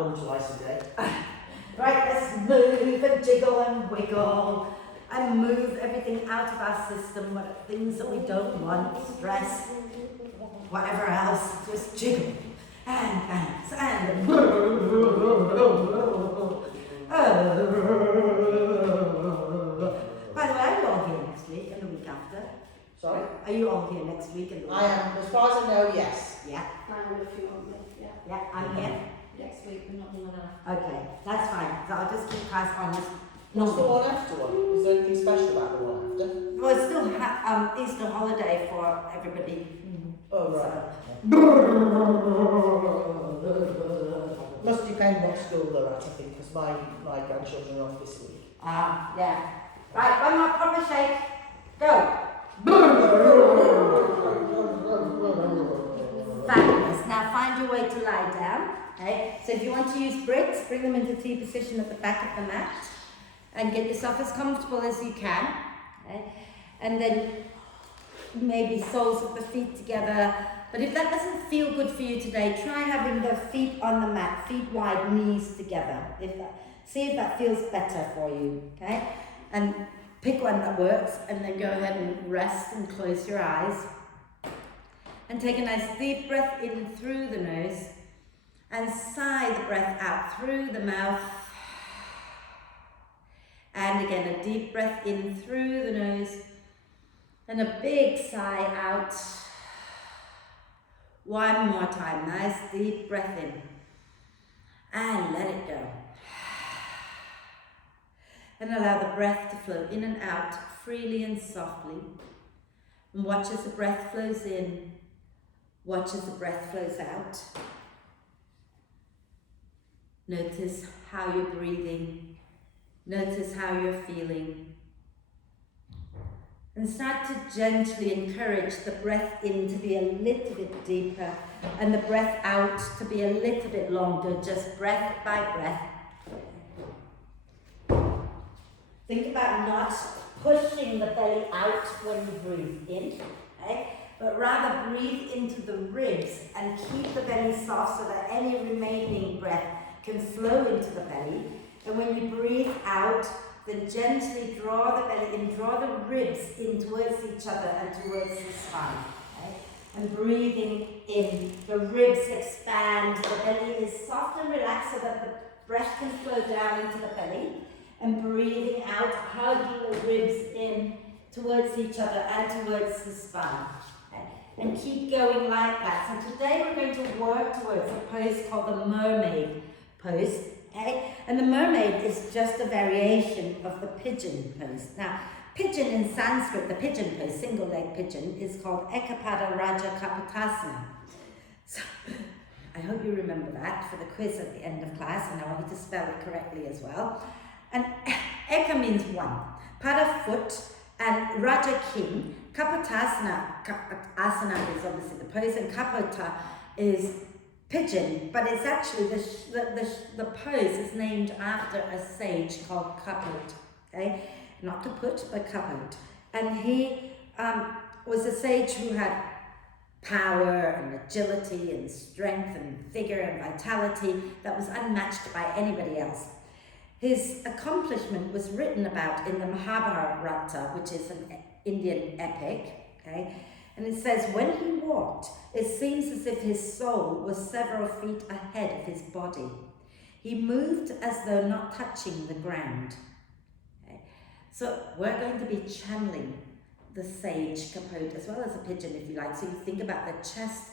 one twice a day. Right, let's move and jiggle and wiggle and move everything out of our system, things that we don't want, stress, whatever else, just jiggle and bounce and By the way, are you all here next week and the week after? Sorry? Are you all here next week and the week I am, as far as I know, yes. Yeah. I'm with you on this, yeah. Yeah, I'm here. Next week, but not the one after. Okay, that's fine. So I'll just keep class on this. What's the one after one? Is there anything special about the one after? Well, it's still Easter holiday for everybody. Oh, right. So. Must depend what school they're at, I think, because my grandchildren are off this week. Yeah. Right, one more proper shake. Go. Fabulous. Now find your way to lie down. Okay. So if you want to use bricks, bring them into T position at the back of the mat and get yourself as comfortable as you can. Okay. And then maybe soles of the feet together. But if that doesn't feel good for you today, try having the feet on the mat, feet wide, knees together. See if that feels better for you. Okay. And pick one that works and then go ahead and rest and close your eyes. And take a nice deep breath in through the nose and sigh the breath out through the mouth. And again, a deep breath in through the nose and a big sigh out. One more time, nice deep breath in and let it go. And allow the breath to flow in and out freely and softly. And watch as the breath flows in. Watch as the breath flows out. Notice how you're breathing. Notice how you're feeling. And start to gently encourage the breath in to be a little bit deeper and the breath out to be a little bit longer, just breath by breath. Think about not pushing the belly out when you breathe in, okay? But rather breathe into the ribs and keep the belly soft so that any remaining breath can flow into the belly. And when you breathe out, then gently draw the belly in, draw the ribs in towards each other and towards the spine. Okay? And breathing in, the ribs expand, the belly is soft and relaxed so that the breath can flow down into the belly. And breathing out, hugging the ribs in towards each other and towards the spine. Okay? And keep going like that. So today we're going to work towards a pose called the mermaid pose. Okay? And the mermaid is just a variation of the pigeon pose. Now, pigeon in Sanskrit, the pigeon pose, single leg pigeon, is called Ekapada Raja Kapotasana. So, I hope you remember that for the quiz at the end of class, and I want you to spell it correctly as well. And Eka means one, Pada foot, and Raja king. Kapotasana, asana is obviously the pose, and Kapota is pigeon, but it's actually the pose is named after a sage called Kapot, okay? Not Kaput, but Kapot. And he was a sage who had power and agility and strength and vigor and vitality that was unmatched by anybody else. His accomplishment was written about in the Mahabharata, which is an Indian epic, okay? And it says, when he walked, it seems as if his soul was several feet ahead of his body. He moved as though not touching the ground. Okay? So we're going to be channeling the sage Kapot as well as a pigeon, if you like. So you think about the chest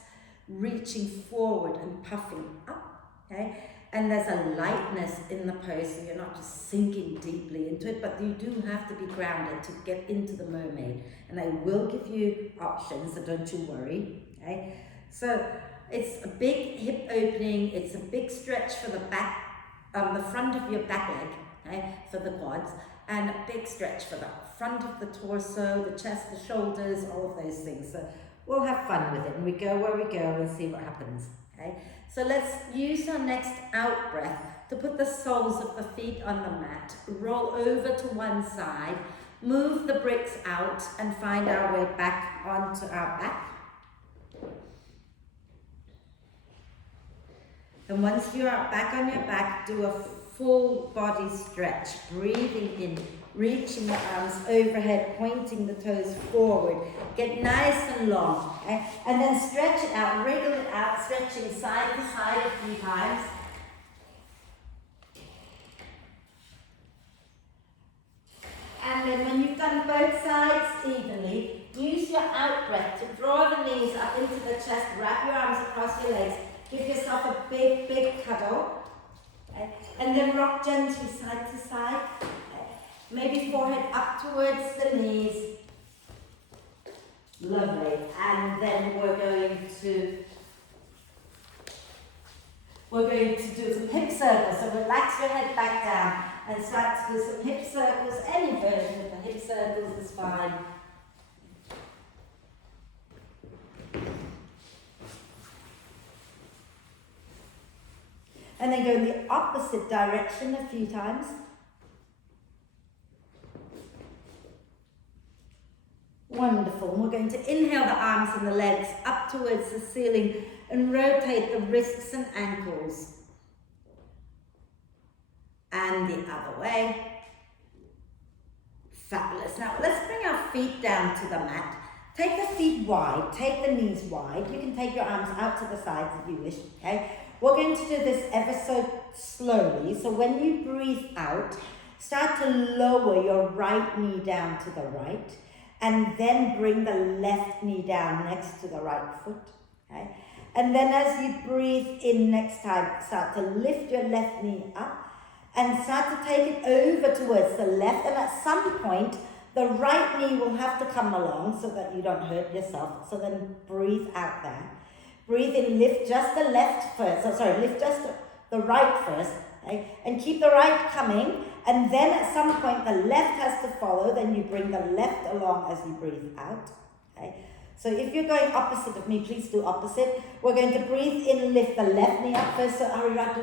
reaching forward and puffing up, okay? And there's a lightness in the pose, so you're not just sinking deeply into it, but you do have to be grounded to get into the mermaid. And I will give you options, so don't you worry, okay? So it's a big hip opening, it's a big stretch for the back, the front of your back leg, okay, for the quads, and a big stretch for the front of the torso, the chest, the shoulders, all of those things. So we'll have fun with it, and we go where we go and see what happens, okay? So let's use our next out breath to put the soles of the feet on the mat, roll over to one side, move the bricks out and find our way back onto our back. And once you are back on your back, do a full body stretch, breathing in, reaching the arms overhead, pointing the toes forward. Get nice and long, okay? And then stretch it out, wriggle it out, stretching side to side a few times. And then when you've done both sides evenly, use your out breath to draw the knees up into the chest, wrap your arms across your legs, give yourself a big, big cuddle, okay? And then rock gently side to side, okay? Maybe forehead up towards the knees. Lovely. And then we're going to do some hip circles. So relax your head back down and start to do some hip circles. Any version of the hip circles is fine. And then go in the opposite direction a few times. Wonderful. And we're going to inhale the arms and the legs up towards the ceiling and rotate the wrists and ankles. And the other way. Fabulous. Now let's bring our feet down to the mat. Take the feet wide, take the knees wide. You can take your arms out to the sides if you wish, okay? We're going to do this ever so slowly. So when you breathe out, start to lower your right knee down to the right, and then bring the left knee down next to the right foot, okay? And then as you breathe in next time, start to lift your left knee up and start to take it over towards the left. And at some point, the right knee will have to come along so that you don't hurt yourself. So then breathe out there. Breathe in, lift just the left first. Lift just the right first. Okay? And keep the right coming. And then at some point, the left has to follow. Then you bring the left along as you breathe out. Okay? So if you're going opposite of me, please do opposite. We're going to breathe in, lift the left knee up first. So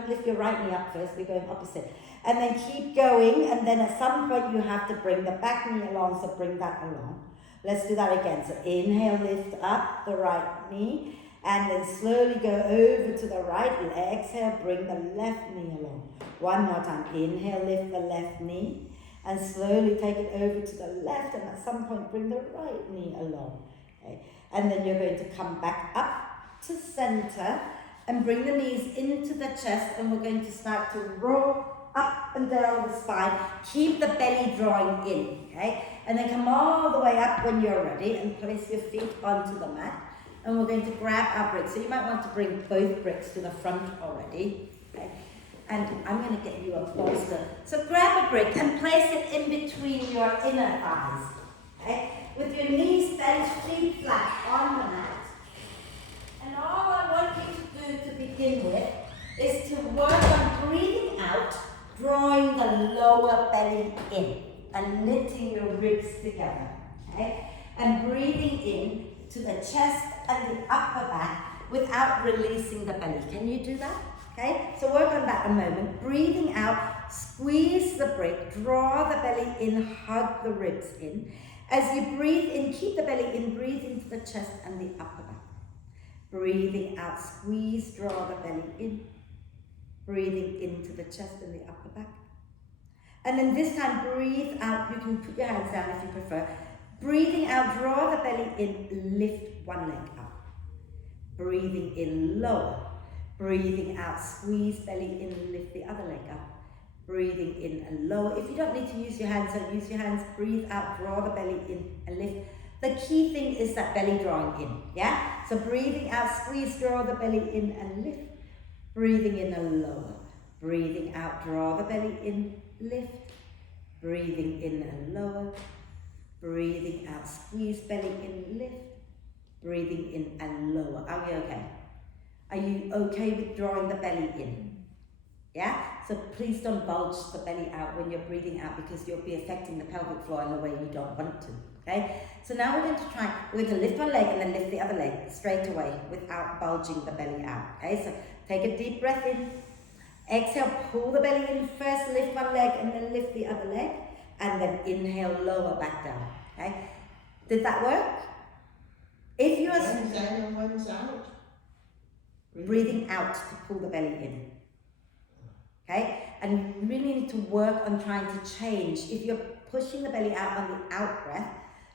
lift your right knee up first. We're going opposite. And then keep going. And then at some point, you have to bring the back knee along. So bring that along. Let's do that again. So inhale, lift up the right knee. And then slowly go over to the right. Exhale, bring the left knee along. One more time. Inhale, lift the left knee. And slowly take it over to the left. And at some point, bring the right knee along. Okay. And then you're going to come back up to center and bring the knees into the chest, and we're going to start to roll up and down the spine. Keep the belly drawing in, okay? And then come all the way up when you're ready and place your feet onto the mat. And we're going to grab our bricks. So you might want to bring both bricks to the front already, okay? And I'm going to get you a bolster. So grab a brick and place it in between your inner thighs, okay? With your knees bent, feet flat on the mat. And all I want you to do to begin with is to work on breathing out, drawing the lower belly in and knitting your ribs together, okay? And breathing in to the chest and the upper back without releasing the belly. Can you do that? Okay, so work on that a moment. Breathing out, squeeze the brick, draw the belly in, hug the ribs in. As you breathe in, keep the belly in, breathe into the chest and the upper back. Breathing out, squeeze, draw the belly in. Breathing into the chest and the upper back. And then this time, breathe out. You can put your hands down if you prefer. Breathing out, draw the belly in, lift one leg up. Breathing in, lower. Breathing out, squeeze belly in, lift the other leg up. Breathing in and lower. If you don't need to use your hands, don't use your hands. Breathe out, draw the belly in and lift. The key thing is that belly drawing in, yeah? So breathing out, squeeze, draw the belly in and lift. Breathing in and lower. Breathing out, draw the belly in, lift. Breathing in and lower. Breathing out, squeeze belly in, lift. Breathing in and lower. Are we okay? Are you okay with drawing the belly in? Yeah? So please don't bulge the belly out when you're breathing out, because you'll be affecting the pelvic floor in a way you don't want to. Okay? So now we're going to lift one leg and then lift the other leg straight away without bulging the belly out. Okay? So take a deep breath in. Exhale, pull the belly in first, lift one leg and then lift the other leg. And then inhale, lower back down. Okay? Did that work? If you are... One's in and one's out. breathing out to pull the belly in. Okay? And you really need to work on trying to change. If you're pushing the belly out on the out breath,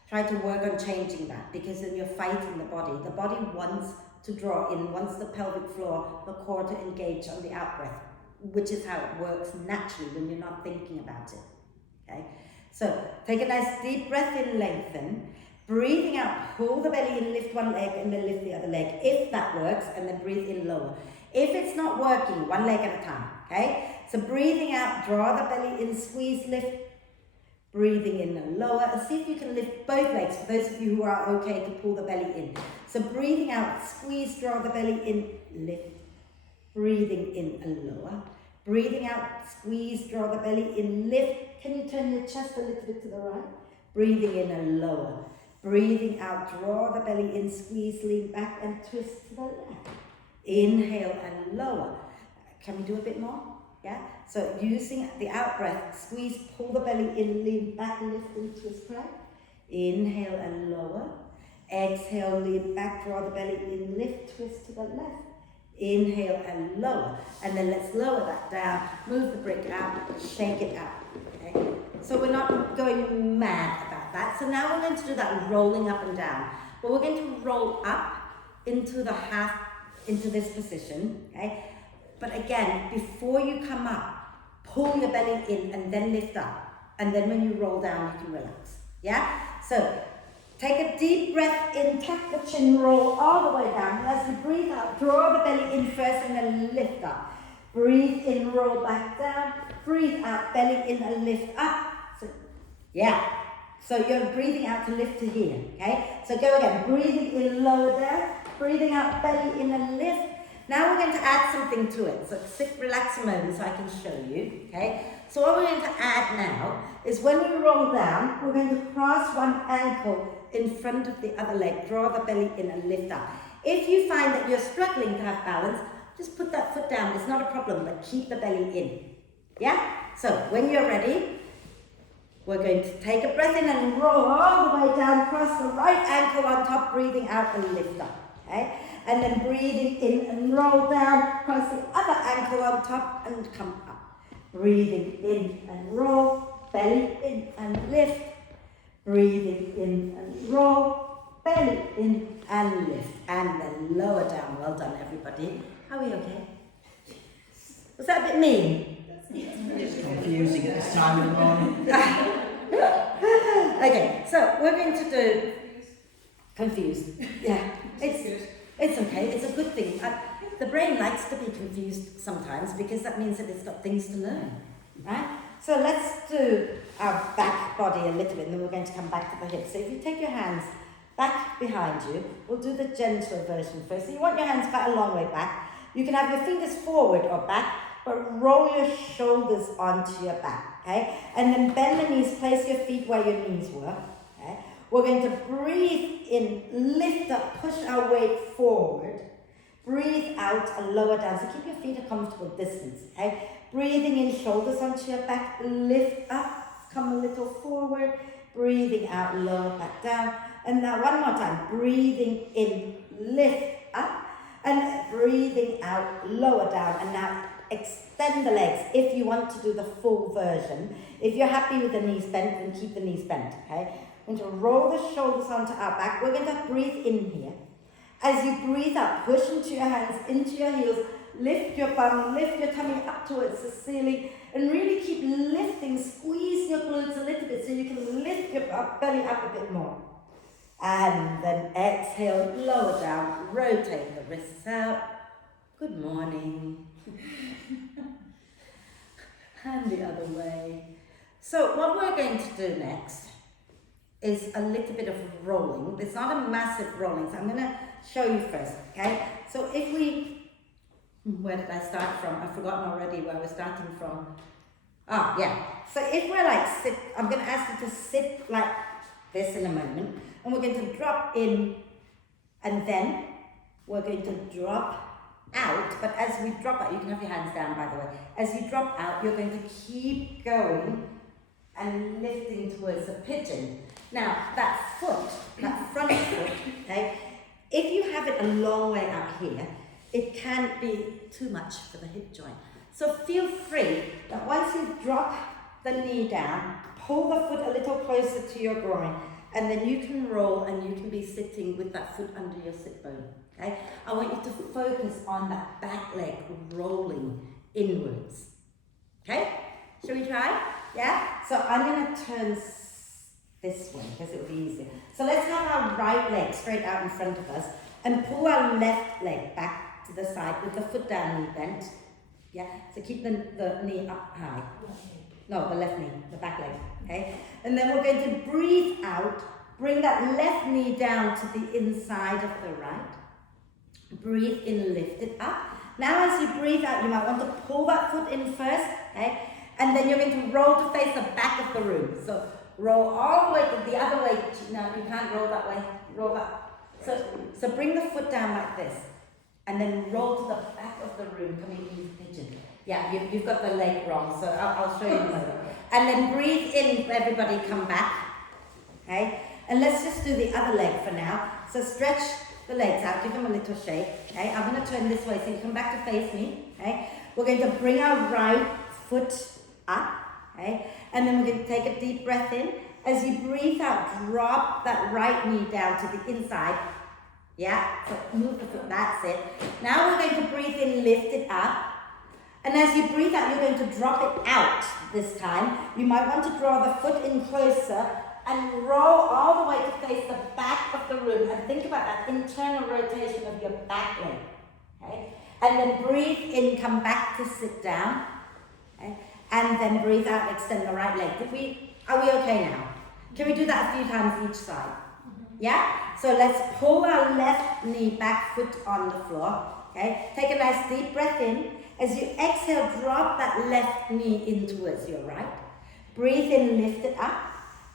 try to work on changing that, because then you're fighting the body. The body wants to draw in, wants the pelvic floor, the core to engage on the out breath, which is how it works naturally when you're not thinking about it. Okay? So take a nice deep breath in, lengthen. Breathing out, pull the belly in, lift one leg and then lift the other leg, if that works, and then breathe in lower. If it's not working, one leg at a time, okay? So breathing out, draw the belly in, squeeze, lift. Breathing in and lower, and see if you can lift both legs, for those of you who are okay to pull the belly in. So breathing out, squeeze, draw the belly in, lift. Breathing in and lower. Breathing out, squeeze, draw the belly in, lift. Can you turn your chest a little bit to the right? Breathing in and lower. Breathing out, draw the belly in, squeeze, lean back and twist to the left. Inhale and lower. Can we do a bit more? Yeah? So using the out breath, squeeze, pull the belly in, lean back, lift and twist right. Inhale and lower. Exhale, lean back, draw the belly in, lift, twist to the left. Inhale and lower. And then let's lower that down, move the brick out, shake it out. Okay? So we're not going mad about that. So now we're going to do that rolling up and down. But we're going to roll up into the half, into this position. Okay? But again, before you come up, pull your belly in and then lift up. And then when you roll down, you can relax. Yeah? So take a deep breath in, tuck the chin, roll all the way down. And as you breathe out, draw the belly in first and then lift up. Breathe in, roll back down. Breathe out, belly in and lift up. So, yeah. So you're breathing out to lift to here. Okay? So go again. Breathing in, lower down. Breathing out, belly in and lift. Now we're going to add something to it. So sit, relax a moment so I can show you. Okay? So what we're going to add now is when we roll down, we're going to cross one ankle in front of the other leg. Draw the belly in and lift up. If you find that you're struggling to have balance, just put that foot down. It's not a problem, but keep the belly in. Yeah? So when you're ready, we're going to take a breath in and roll all the way down, cross the right ankle on top, breathing out and lift up. Okay? And then breathing in and roll down, cross the other ankle on top and come up. Breathing in and roll, belly in and lift. Breathing in and roll, belly in and lift. And then lower down. Well done, everybody. Are we okay? Was that a bit mean? It's confusing at this time of the morning. Okay, so we're going to do confused. Yeah, it's okay. It's a good thing. The brain likes to be confused sometimes because that means that it's got things to learn, right? So let's do our back body a little bit, and then we're going to come back to the hips. So if you take your hands back behind you, we'll do the gentler version first. So you want your hands back a long way back. You can have your fingers forward or back, but roll your shoulders onto your back, okay? And then bend the knees, place your feet where your knees were, okay? We're going to breathe in, lift up, push our weight forward. Breathe out and lower down. So keep your feet a comfortable distance, okay? Breathing in, shoulders onto your back, lift up, come a little forward. Breathing out, lower back down. And now one more time, breathing in, lift up, and breathing out, lower down. And now extend the legs if you want to do the full version. If you're happy with the knees bent, then keep the knees bent, okay? We're going to roll the shoulders onto our back. We're going to breathe in here. As you breathe out, push into your hands, into your heels, lift your bum, lift your tummy up towards the ceiling, and really keep lifting, squeeze your glutes a little bit so you can lift your belly up a bit more. And then exhale, lower down, rotate the wrists out. Good morning. And the other way. So what we're going to do next is a little bit of rolling. It's not a massive rolling, so I'm going to show you first, okay? So if we, where did I start from? I've forgotten already where we're starting from. Ah, yeah. So if we're like sit, I'm going to ask you to sit like this in a moment, and we're going to drop in, and then we're going to drop out, but as we drop out, you can have your hands down by the way, as you drop out, you're going to keep going and lifting towards a pigeon. Now, that foot, that front foot, okay, if you have it a long way out here, it can't be too much for the hip joint. So feel free that once you drop the knee down, pull the foot a little closer to your groin, and then you can roll and you can be sitting with that foot under your sit bone. Okay? I want you to focus on that back leg rolling inwards. Okay? Shall we try? Yeah? So I'm going to turn this way because it will be easier. So let's have our right leg straight out in front of us and pull our left leg back to the side with the foot down, knee bent. Yeah? So keep the knee up high. No, the left knee, the back leg. Okay? And then we're going to breathe out. Bring that left knee down to the inside of the right. Breathe in, lift it up. Now as you breathe out, you might want to pull that foot in first, okay? And then you're going to roll to face the back of the room. So roll all the way to the other way. No, you can't roll that way. Roll that. So bring the foot down like this. And then roll to the back of the room, coming into pigeon. Yeah, you've got the leg wrong, so I'll show you later. And then breathe in, everybody come back. Okay? And let's just do the other leg for now. So stretch the legs out, give them a little shake. Okay, I'm going to turn this way so you come back to face me. Okay, we're going to bring our right foot up. Okay, and then we're going to take a deep breath in. As you breathe out, drop that right knee down to the inside. Yeah, so move the foot, that's it. Now we're going to breathe in, lift it up. And as you breathe out, you're going to drop it out this time. You might want to draw the foot in closer and roll all the way to face the back of the room, and think about that internal rotation of your back leg. Okay? And then breathe in, come back to sit down. Okay? And then breathe out, extend the right leg. Are we okay now? Can we do that a few times each side? Yeah? So let's pull our left knee back, foot on the floor. Okay? Take a nice deep breath in. As you exhale, drop that left knee in towards your right. Breathe in, lift it up.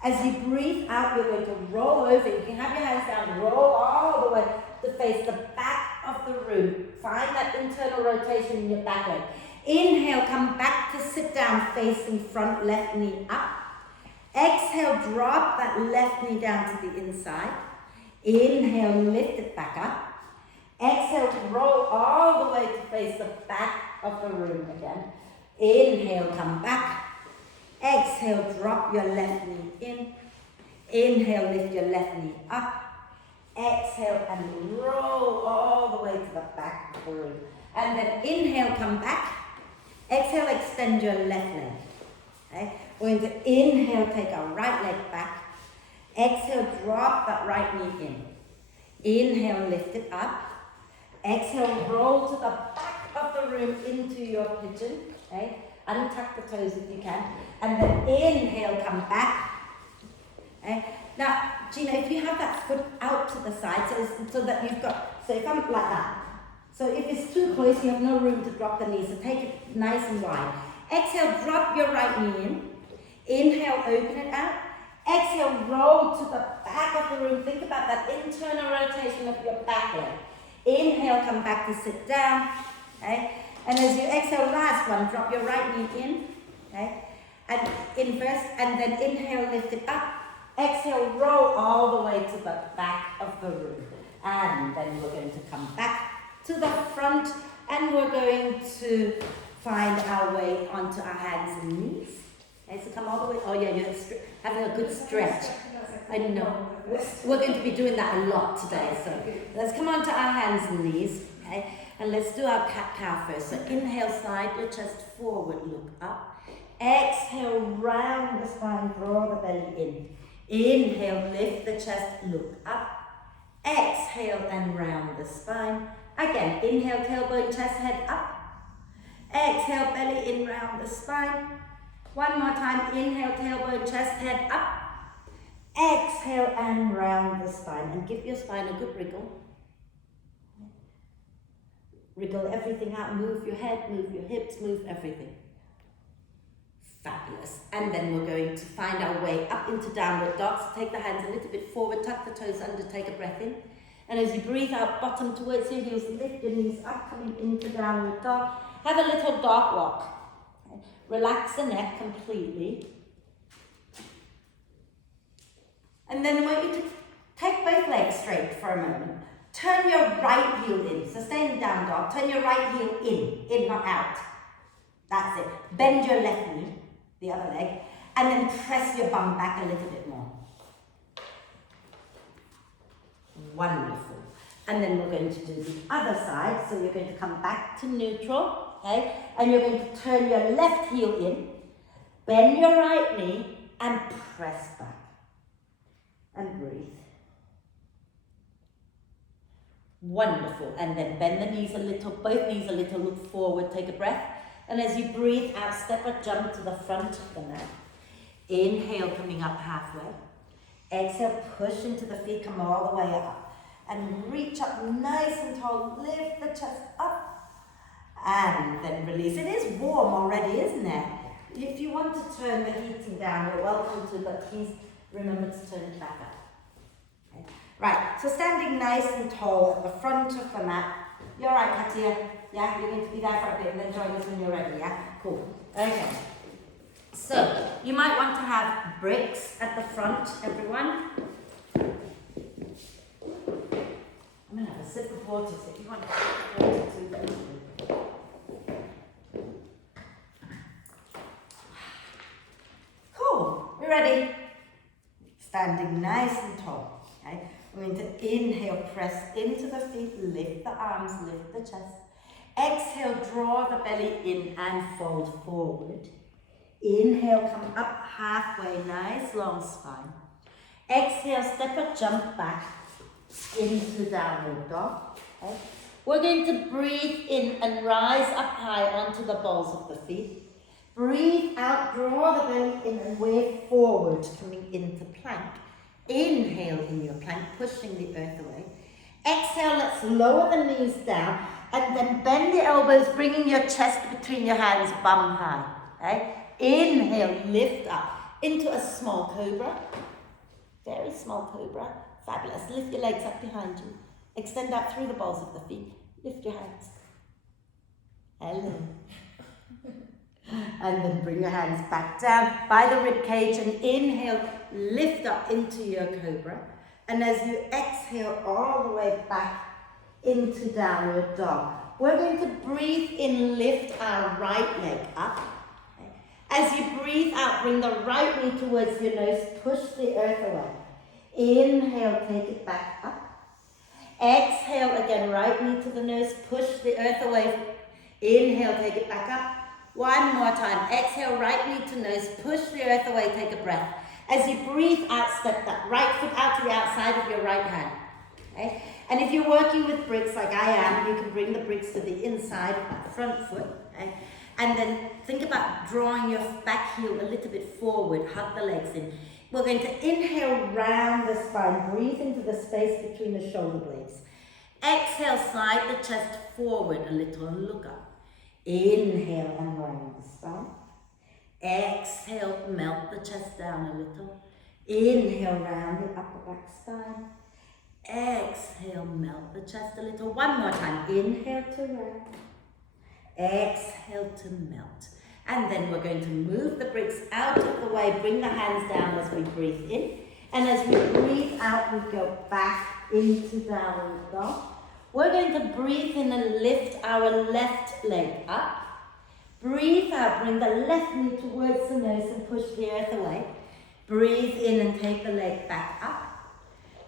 As you breathe out, you're going to roll over. You can have your hands down, roll all the way to face the back of the room. Find that internal rotation in your back leg. Inhale, come back to sit down, facing front, left knee up. Exhale, drop that left knee down to the inside. Inhale, lift it back up. Exhale, roll all the way to face the back of the room again. Inhale, come back. Exhale, drop your left knee in. Inhale, lift your left knee up. Exhale and roll all the way to the back of the room. And then inhale, come back. Exhale, extend your left leg. Okay? We're going to inhale, take our right leg back. Exhale, drop that right knee in. Inhale, lift it up. Exhale, roll to the back of the room into your pigeon. Okay? Untuck the toes if you can. And then inhale, come back. Okay? Now, Gina, if you have that foot out to the side, so that you've got, so if I'm like that. So if it's too close, you have no room to drop the knee, so take it nice and wide. Exhale, drop your right knee in. Inhale, open it out. Exhale, roll to the back of the room. Think about that internal rotation of your back leg. Inhale, come back to sit down. Okay? And as you exhale, last one, drop your right knee in. Okay? And in first, and then inhale, lift it up. Exhale, roll all the way to the back of the room. And then we're going to come back to the front, and we're going to find our way onto our hands and knees. Okay, so come all the way. Oh yeah, you're having a good stretch. I know. We're going to be doing that a lot today. So let's come onto our hands and knees. Okay, and let's do our cat-cow first. So inhale, slide your chest forward, look up. Exhale, round the spine, draw the belly in. Inhale, lift the chest, look up. Exhale and round the spine. Again, inhale, tailbone, chest, head up. Exhale, belly in, round the spine. One more time, inhale, tailbone, chest, head up. Exhale and round the spine. And give your spine a good wriggle. Wriggle everything out, move your head, move your hips, move everything. Fabulous. And then we're going to find our way up into downward dog. So take the hands a little bit forward, tuck the toes under, take a breath in. And as you breathe out, bottom towards your heels, lift your knees up, coming into downward dog. Have a little dog walk. Okay. Relax the neck completely. And then I want you to take both legs straight for a moment. Turn your right heel in. So staying down dog, turn your right heel in, not out. That's it. Bend your left knee, the other leg, and then press your bum back a little bit more. Wonderful. And then we're going to do the other side. So you're going to come back to neutral, okay? And you're going to turn your left heel in, bend your right knee, and press back. And breathe. Wonderful. And then bend the knees a little, both knees a little, look forward, take a breath. And as you breathe out, step or jump to the front of the mat. Inhale, coming up halfway. Exhale, push into the feet, come all the way up. And reach up nice and tall, lift the chest up. And then release. It is warm already, isn't it? If you want to turn the heating down, you're welcome to, but please remember to turn it back up. Okay. Right, so standing nice and tall at the front of the mat. You're right, Katia. Yeah, you're going to be there for a bit and then join us when you're ready, yeah? Cool. Okay. So, you might want to have bricks at the front, everyone. I'm going to have a sip of water, so if you want a sip of water too, cool. We're ready. Standing nice and tall. Okay. We're going to inhale, press into the feet, lift the arms, lift the chest. Exhale, draw the belly in and fold forward. Inhale, come up halfway, nice long spine. Exhale, step or jump back into downward dog. Okay. We're going to breathe in and rise up high onto the balls of the feet. Breathe out, draw the belly in and wave forward, coming into plank. Inhale in your plank, pushing the earth away. Exhale, let's lower the knees down and then bend the elbows, bringing your chest between your hands, bum high. Okay? Inhale, lift up into a small cobra. Very small cobra. Fabulous. Lift your legs up behind you. Extend out through the balls of the feet. Lift your hands. Hello. And then bring your hands back down by the rib cage and inhale, lift up into your cobra. And as you exhale all the way back into downward dog, we're going to breathe in, lift our right leg up. Okay. As you breathe out, bring the right knee towards your nose, push the earth away. Inhale, take it back up. Exhale again, right knee to the nose, push the earth away. Inhale, take it back up. One more time. Exhale, right knee to nose, push the earth away, take a breath. As you breathe out, step that right foot out to the outside of your right hand. Okay? And if you're working with bricks like I am, you can bring the bricks to the inside of that front foot. Okay? And then think about drawing your back heel a little bit forward, hug the legs in. We're going to inhale round the spine, breathe into the space between the shoulder blades. Exhale, slide the chest forward a little and look up. Inhale and round the spine. Exhale, melt the chest down a little. Inhale, round the upper back spine. Exhale, melt the chest a little. One more time. Inhale to round. Exhale to melt. And then we're going to move the bricks out of the way. Bring the hands down as we breathe in. And as we breathe out, we go back into downward dog. We're going to breathe in and lift our left leg up. Breathe out, bring the left knee towards the nose and push the earth away. Breathe in and take the leg back up.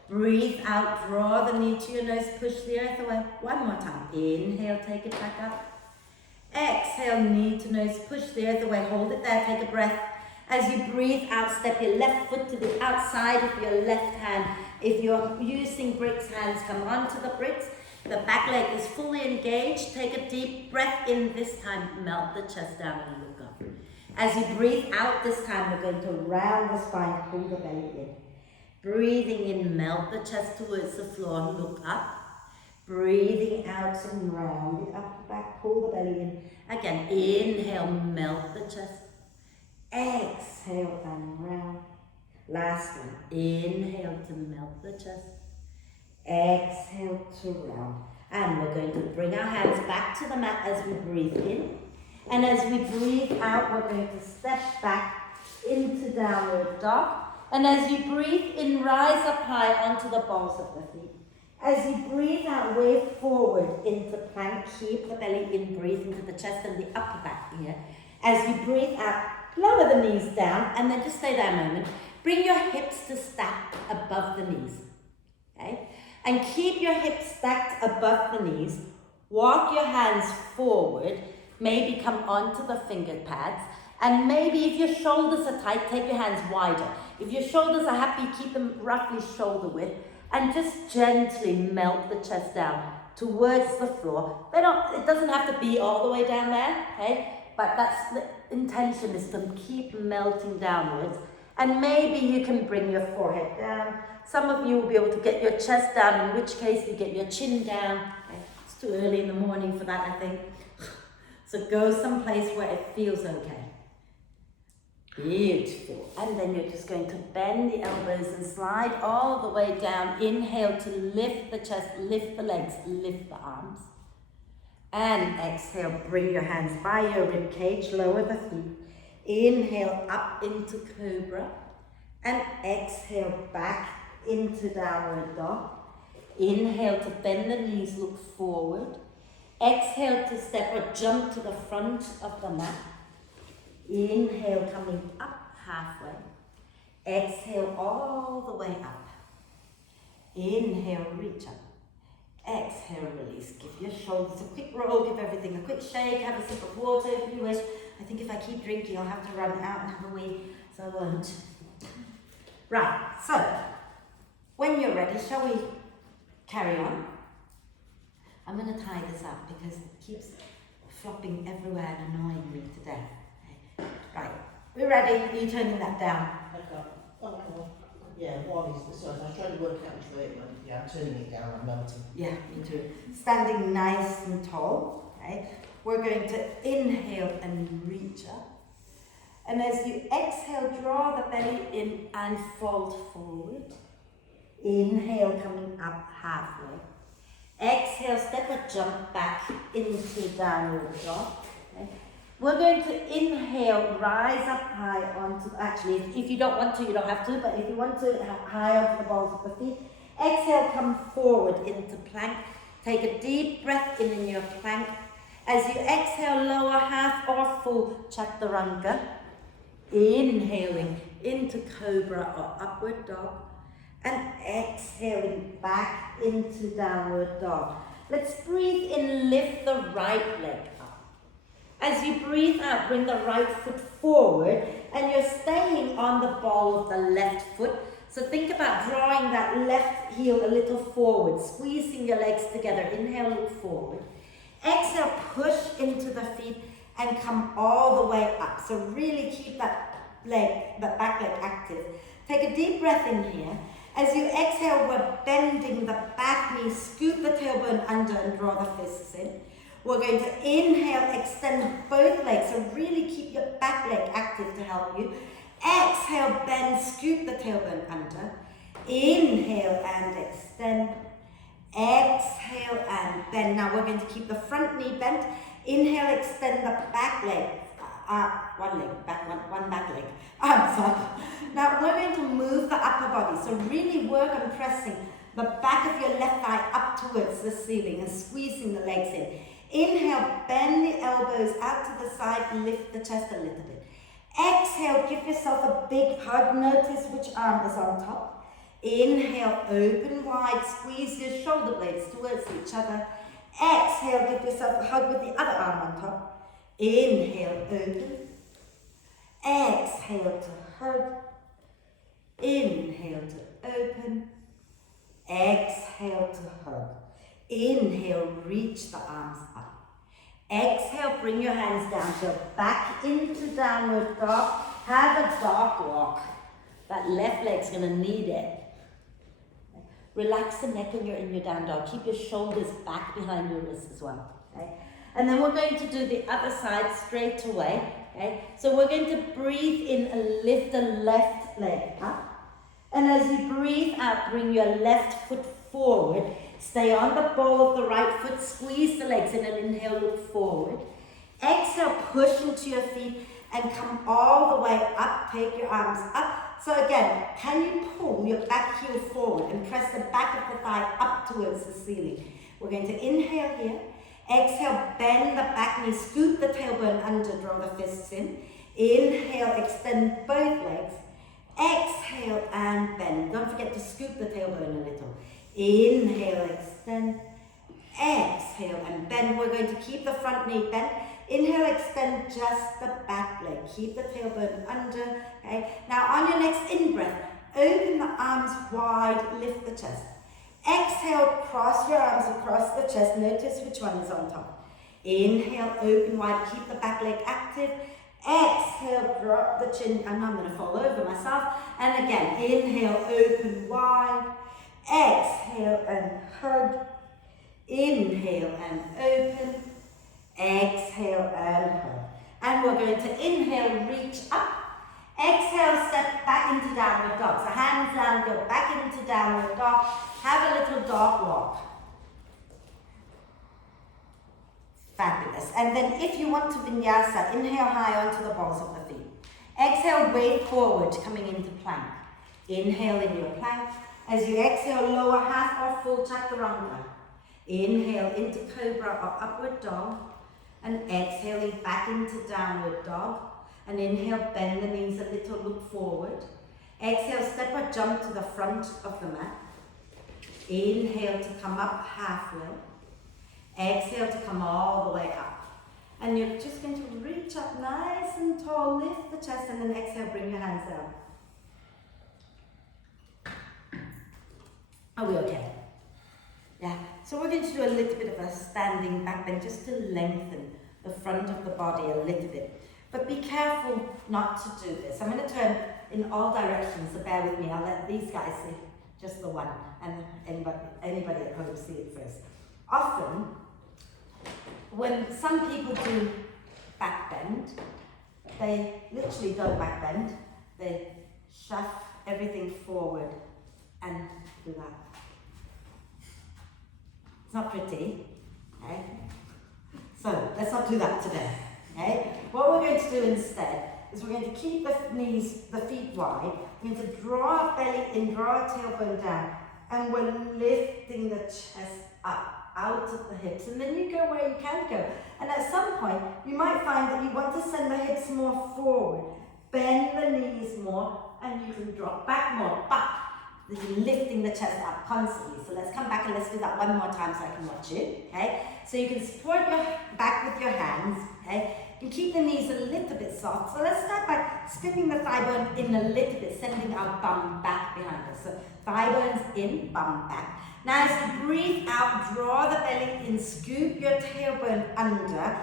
Breathe out, draw the knee to your nose, push the earth away. One more time. Inhale, take it back up. Exhale, knee to nose, push the earth away. Hold it there, take a breath. As you breathe out, step your left foot to the outside of your left hand. If you're using bricks, hands come onto the bricks. The back leg is fully engaged. Take a deep breath in this time. Melt the chest down and look up. As you breathe out this time, we're going to round the spine, pull the belly in. Breathing in, melt the chest towards the floor, look up. Breathing out and round the upper back, pull the belly in. Again, inhale, melt the chest. Exhale and round. Last one. Inhale to melt the chest. Exhale to round. And we're going to bring our hands back to the mat as we breathe in. And as we breathe out, we're going to step back into downward dog. And as you breathe in, rise up high onto the balls of the feet. As you breathe out, wave forward into plank. Keep the belly in, breathe into the chest and the upper back here. As you breathe out, lower the knees down and then just stay there a moment. Bring your hips to stack above the knees. Okay? And keep your hips stacked above the knees. Walk your hands forward. Maybe come onto the finger pads. And maybe if your shoulders are tight, take your hands wider. If your shoulders are happy, keep them roughly shoulder width. And just gently melt the chest down towards the floor. It doesn't have to be all the way down there, okay? But that's the intention, is to keep melting downwards. And maybe you can bring your forehead down. Some of you will be able to get your chest down, in which case you get your chin down. Okay? It's too early in the morning for that, I think. So go someplace where it feels okay. Beautiful. And then you're just going to bend the elbows and slide all the way down. Inhale to lift the chest, lift the legs, lift the arms. And exhale, bring your hands by your rib cage, lower the feet. Inhale up into cobra. And exhale back into downward dog. Inhale to bend the knees, look forward. Exhale to step or jump to the front of the mat. Inhale, coming up halfway. Exhale all the way up. Inhale, reach up. Exhale, release. Give your shoulders a quick roll, give everything a quick shake, have a sip of water if you wish. I think if I keep drinking, I'll have to run out and have a wee, so I won't. Right, so, when you're ready, shall we carry on? I'm going to tie this up because it keeps flopping everywhere and annoying me to death. Right, we're ready. Are you turning that down? Okay. Yeah, one is, sorry, I was trying to work out which way it went. Yeah, I'm turning it down, I'm melting. Yeah, me too. Standing nice and tall, okay? We're going to inhale and reach up. And as you exhale, draw the belly in and fold forward. Inhale, coming up halfway. Exhale, step or jump back into downward dog. Okay? We're going to inhale, rise up high onto, actually, if you don't want to, you don't have to, but if you want to, high onto the balls of the feet. Exhale, come forward into plank. Take a deep breath in your plank. As you exhale, lower half or full chaturanga. Inhaling into cobra or upward dog. And exhaling back into downward dog. Let's breathe in, lift the right leg up. As you breathe out, bring the right foot forward and you're staying on the ball of the left foot. So think about drawing that left heel a little forward, squeezing your legs together. Inhale, look forward. Exhale, push into the feet and come all the way up. So really keep that back leg active. Take a deep breath in here. As you exhale, we're bending the back knee, scoop the tailbone under and draw the fists in. We're going to inhale, extend both legs, so really keep your back leg active to help you. Exhale, bend, scoop the tailbone under. Inhale and extend. Exhale and bend. Now we're going to keep the front knee bent. Inhale, extend the back leg. One back leg. Arms up. Now we're going to move the upper body. So really work on pressing the back of your left thigh up towards the ceiling and squeezing the legs in. Inhale, bend the elbows out to the side, lift the chest a little bit. Exhale, give yourself a big hug. Notice which arm is on top. Inhale, open wide, squeeze your shoulder blades towards each other. Exhale, give yourself a hug with the other arm on top. Inhale, open. Exhale to hug. Inhale to open. Exhale to hug. Inhale, reach the arms up. Exhale, bring your hands down. So back into downward dog. Have a dog walk. That left leg's going to need it. Relax the neck when you're in your down dog. Keep your shoulders back behind your wrists as well. Okay? And then we're going to do the other side straight away. Okay? So we're going to breathe in and lift the left leg up. And as you breathe out, bring your left foot forward. Stay on the ball of the right foot. Squeeze the legs in and inhale, look forward. Exhale, push into your feet and come all the way up. Take your arms up. So again, can you pull your back heel forward and press the back of the thigh up towards the ceiling? We're going to inhale here. Exhale, bend the back knee, scoop the tailbone under, draw the fists in. Inhale, extend both legs. Exhale and bend. Don't forget to scoop the tailbone a little. Inhale, extend. Exhale and bend. We're going to keep the front knee bent. Inhale, extend just the back leg. Keep the tailbone under. Okay. Now on your next in-breath, open the arms wide, lift the chest. Exhale, cross your arms across the chest. Notice which one is on top. Inhale, open wide, keep the back leg active. Exhale, drop the chin, and I'm going to fall over myself. And again, inhale, open wide. Exhale and hug. Inhale and open. Exhale and hug. And we're going to inhale, reach up. Exhale, step back into downward dog. So hands down, go back into downward dog. Have a little dog walk. Fabulous. And then if you want to vinyasa, inhale high onto the balls of the feet. Exhale, wave forward, coming into plank. Inhale in your plank. As you exhale, lower half or full chaturanga. Inhale into cobra or upward dog. And exhaling back into downward dog. And inhale, bend the knees a little, look forward. Exhale, step or jump to the front of the mat. Inhale to come up halfway. Exhale to come all the way up. And you're just going to reach up nice and tall, lift the chest, and then exhale, bring your hands down. Are we okay? Yeah. So we're going to do a little bit of a standing back bend just to lengthen the front of the body a little bit. But be careful not to do this. I'm going to turn in all directions, so bear with me. I'll let these guys see just the one, and anybody at home see it first. Often, when some people do back bend, they literally don't back bend. They shove everything forward and do that. It's not pretty, okay? So let's not do that today, okay? What we're going to do instead is we're going to keep the knees, the feet wide. We're going to draw our belly in, draw our tailbone down, and we're lifting the chest up, out of the hips. And then you go where you can go. And at some point, you might find that you want to send the hips more forward, bend the knees more, and you can drop back more. But you're lifting the chest up constantly. So let's come back and let's do that one more time so I can watch you. Okay? So you can support your back with your hands. Okay? You keep the knees a little bit soft. So let's start by spinning the thigh bone in a little bit, sending our bum back behind us. So thigh bones in, bum back. Now as you breathe out, draw the belly in, scoop your tailbone under,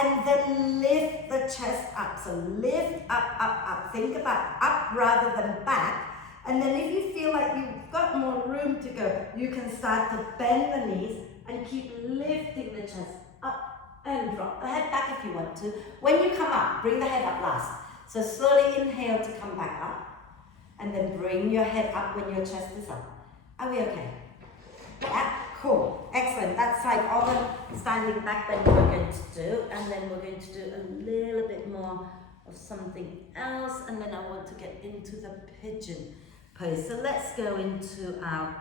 and then lift the chest up. So lift up, up, up. Think about up rather than back. And then if you feel like you've got more room to go, you can start to bend the knees and keep lifting the chest up and drop the head back if you want to. When you come up, bring the head up last. So slowly inhale to come back up, and then bring your head up when your chest is up. Are we okay? Yeah, cool, excellent. That's like all the standing back bend we're going to do, and then we're going to do a little bit more of something else, and then I want to get into the pigeon pose. So let's go into our,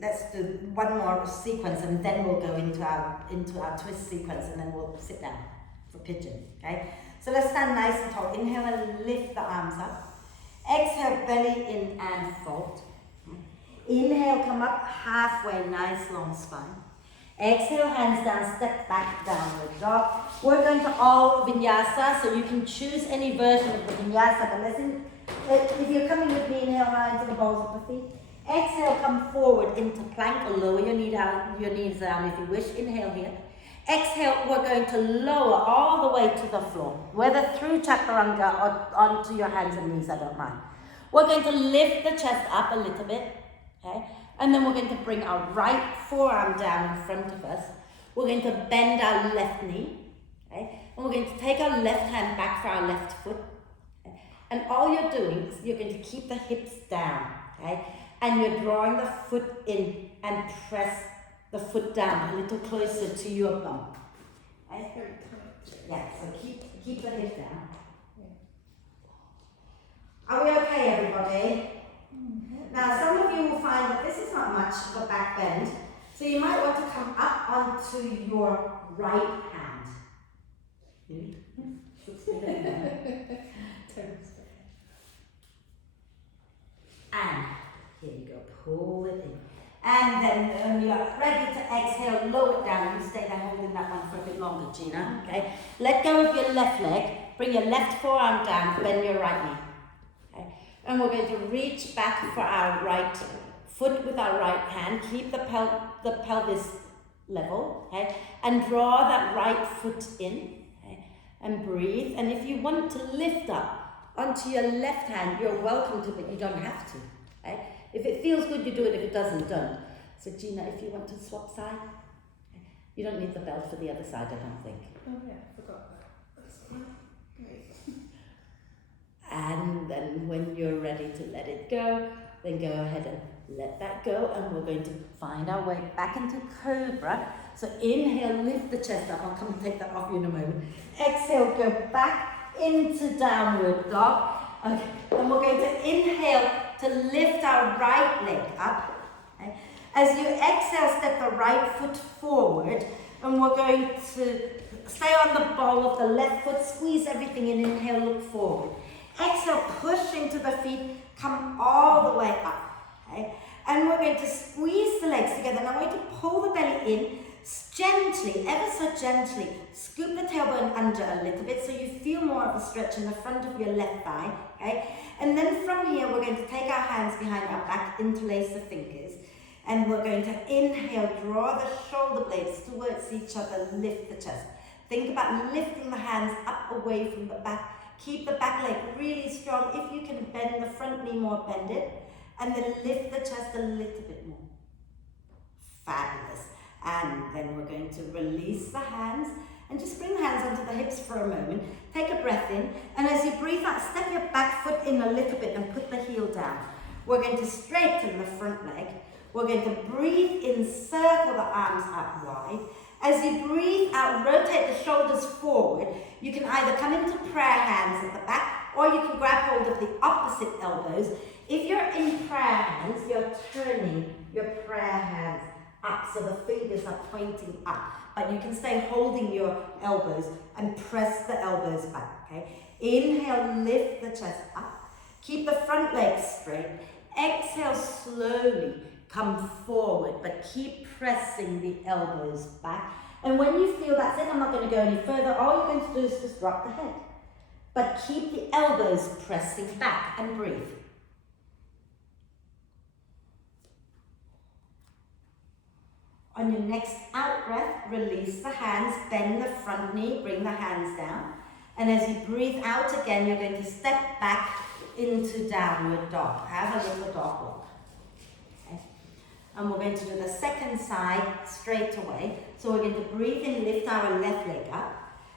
let's do one more sequence, and then we'll go into our twist sequence, and then we'll sit down for pigeon. Okay. So let's stand nice and tall. Inhale and lift the arms up. Exhale, belly in and fold. Inhale, come up halfway, nice long spine. Exhale, hands down, step back, downward dog. We're going to all vinyasa, so you can choose any version of the vinyasa, but listen, if you're coming with me, inhale high into the balls of the feet. Exhale, come forward into plank, or lower your knees down if you wish. Inhale here. Exhale, we're going to lower all the way to the floor, whether through chaturanga or onto your hands and knees, I don't mind. We're going to lift the chest up a little bit, okay? And then we're going to bring our right forearm down in front of us. We're going to bend our left knee, okay? And we're going to take our left hand back for our left foot. Okay? And all you're doing is you're going to keep the hips down, okay? And you're drawing the foot in and press the foot down a little closer to your bum. Okay? Very tight. Yeah, so keep the hip down. Yeah. Are we okay, everybody? Now, some of you will find that this is not much of a back bend, so you might want to come up onto your right hand. And here you go, pull it in. And then when you're ready to exhale, lower it down. You stay there holding that one for a bit longer, Gina. Okay? Let go of your left leg, bring your left forearm down, bend your right knee. Okay? And we're going to reach back for our right foot with our right hand. Keep the pelvis level, okay? And draw that right foot in, okay? And breathe. And if you want to lift up onto your left hand, you're welcome to, but you don't have to, okay? If it feels good, you do it. If it doesn't, don't. So Gina, if you want to swap side, you don't need the belt for the other side, I don't think. Oh yeah, forgot that. That's fine. Great. And then when you're ready to let it go, then go ahead and let that go. And we're going to find our way back into Cobra. So inhale, lift the chest up. I'll come and take that off you in a moment. Exhale, go back into downward dog. Okay, and we're going to inhale to lift our right leg up. Okay. As you exhale, step the right foot forward, and we're going to stay on the ball of the left foot, squeeze everything in, inhale, look forward. Exhale, push into the feet, come all the way up. Okay. And we're going to squeeze the legs together. Now we're going to pull the belly in, gently, ever so gently, scoop the tailbone under a little bit so you feel more of a stretch in the front of your left thigh, okay? And then from here, we're going to take our hands behind our back, interlace the fingers, and we're going to inhale, draw the shoulder blades towards each other, lift the chest. Think about lifting the hands up away from the back. Keep the back leg really strong. If you can bend the front knee more, bend it, and then lift the chest a little bit more. Fabulous. And then we're going to release the hands and just bring the hands onto the hips for a moment. Take a breath in, and as you breathe out, step your back foot in a little bit and put the heel down. We're going to straighten the front leg. We're going to breathe in, circle the arms out wide. As you breathe out, rotate the shoulders forward. You can either come into prayer hands at the back, or you can grab hold of the opposite elbows. If you're in prayer hands, you're turning your prayer hands up, so the fingers are pointing up, but you can stay holding your elbows and press the elbows back, okay? Inhale, lift the chest up. Keep the front leg straight. Exhale, slowly come forward, but keep pressing the elbows back. And when you feel that's it, I'm not going to go any further, all you're going to do is just drop the head. But keep the elbows pressing back and breathe. On your next out breath, release the hands, bend the front knee, bring the hands down. And as you breathe out again, you're going to step back into downward dog. Have a little dog walk. Okay. And we're going to do the second side straight away. So we're going to breathe in, lift our left leg up.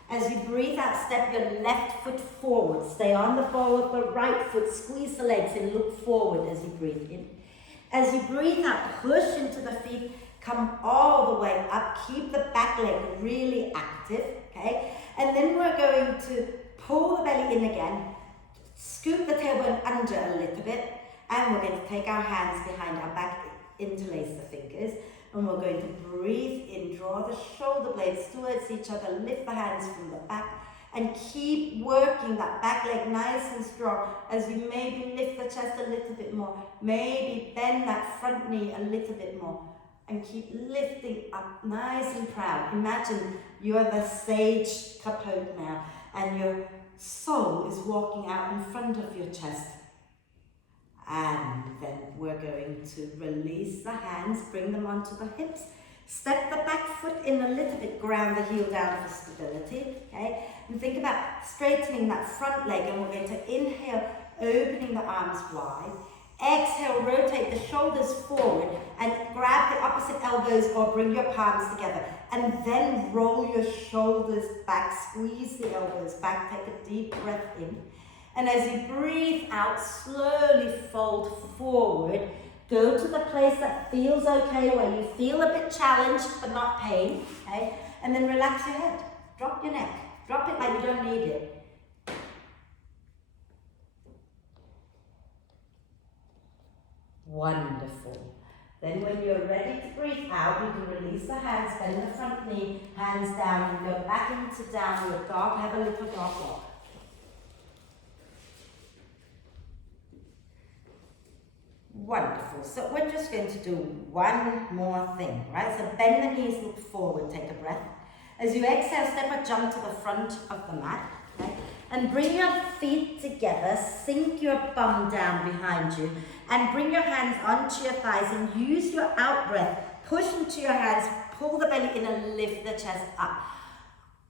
As you breathe out, step your left foot forward. Stay on the ball of the right foot, squeeze the legs and look forward as you breathe in. As you breathe out, push into the feet. Come all the way up, keep the back leg really active, okay? And then we're going to pull the belly in again, scoop the tailbone under a little bit, and we're going to take our hands behind our back, interlace the fingers, and we're going to breathe in, draw the shoulder blades towards each other, lift the hands from the back, and keep working that back leg nice and strong as you maybe lift the chest a little bit more, maybe bend that front knee a little bit more. And keep lifting up nice and proud. Imagine you're the sage capote now and your soul is walking out in front of your chest. And then we're going to release the hands, bring them onto the hips. Step the back foot in a little bit, ground the heel down for stability. Okay? And think about straightening that front leg, and we're going to inhale, opening the arms wide. Exhale, rotate the shoulders forward and grab the opposite elbows or bring your palms together. And then roll your shoulders back, squeeze the elbows back, take a deep breath in. And as you breathe out, slowly fold forward. Go to the place that feels okay, where you feel a bit challenged but not pain. Okay? And then relax your head. Drop your neck. Drop it like you don't need it. Wonderful. Then when you're ready to breathe out, you can release the hands, bend the front knee, hands down, and go back into downward dog. Have a little dog walk. Wonderful. So we're just going to do one more thing, right? So bend the knees, look forward, take a breath. As you exhale, step or jump to the front of the mat, okay? And bring your feet together, sink your bum down behind you, and bring your hands onto your thighs and use your out breath. Push into your hands, pull the belly in and lift the chest up.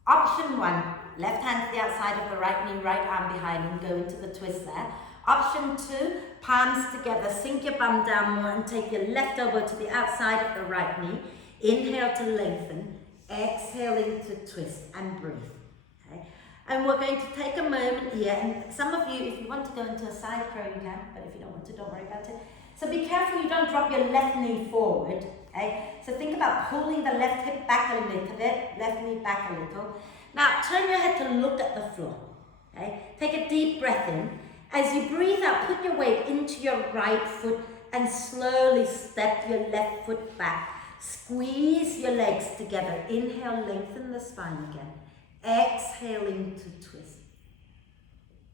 Option 1, left hand to the outside of the right knee, right arm behind and go into the twist there. Option 2, palms together, sink your bum down more and take your left elbow to the outside of the right knee. Inhale to lengthen, exhaling to twist and breathe. Okay? And we're going to take a moment here, and some of you, if you want to go into a side crow, you can, but if you don't want to, don't worry about it. So be careful you don't drop your left knee forward. Okay? So think about pulling the left hip back a little bit, left knee back a little. Now turn your head to look at the floor. Okay? Take a deep breath in. As you breathe out, put your weight into your right foot and slowly step your left foot back. Squeeze your legs together. Inhale, lengthen the spine again. Exhaling to twist.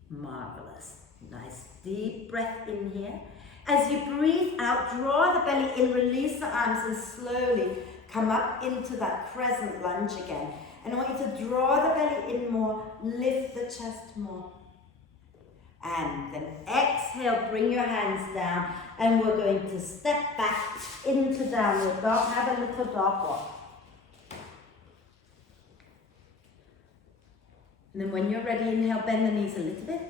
Marvelous. Nice deep breath in here. As you breathe out, draw the belly in, release the arms and slowly come up into that crescent lunge again. And I want you to draw the belly in more, lift the chest more. And then exhale, bring your hands down, and we're going to step back into downward dog. Have a little dog walk. And then when you're ready, inhale, bend the knees a little bit.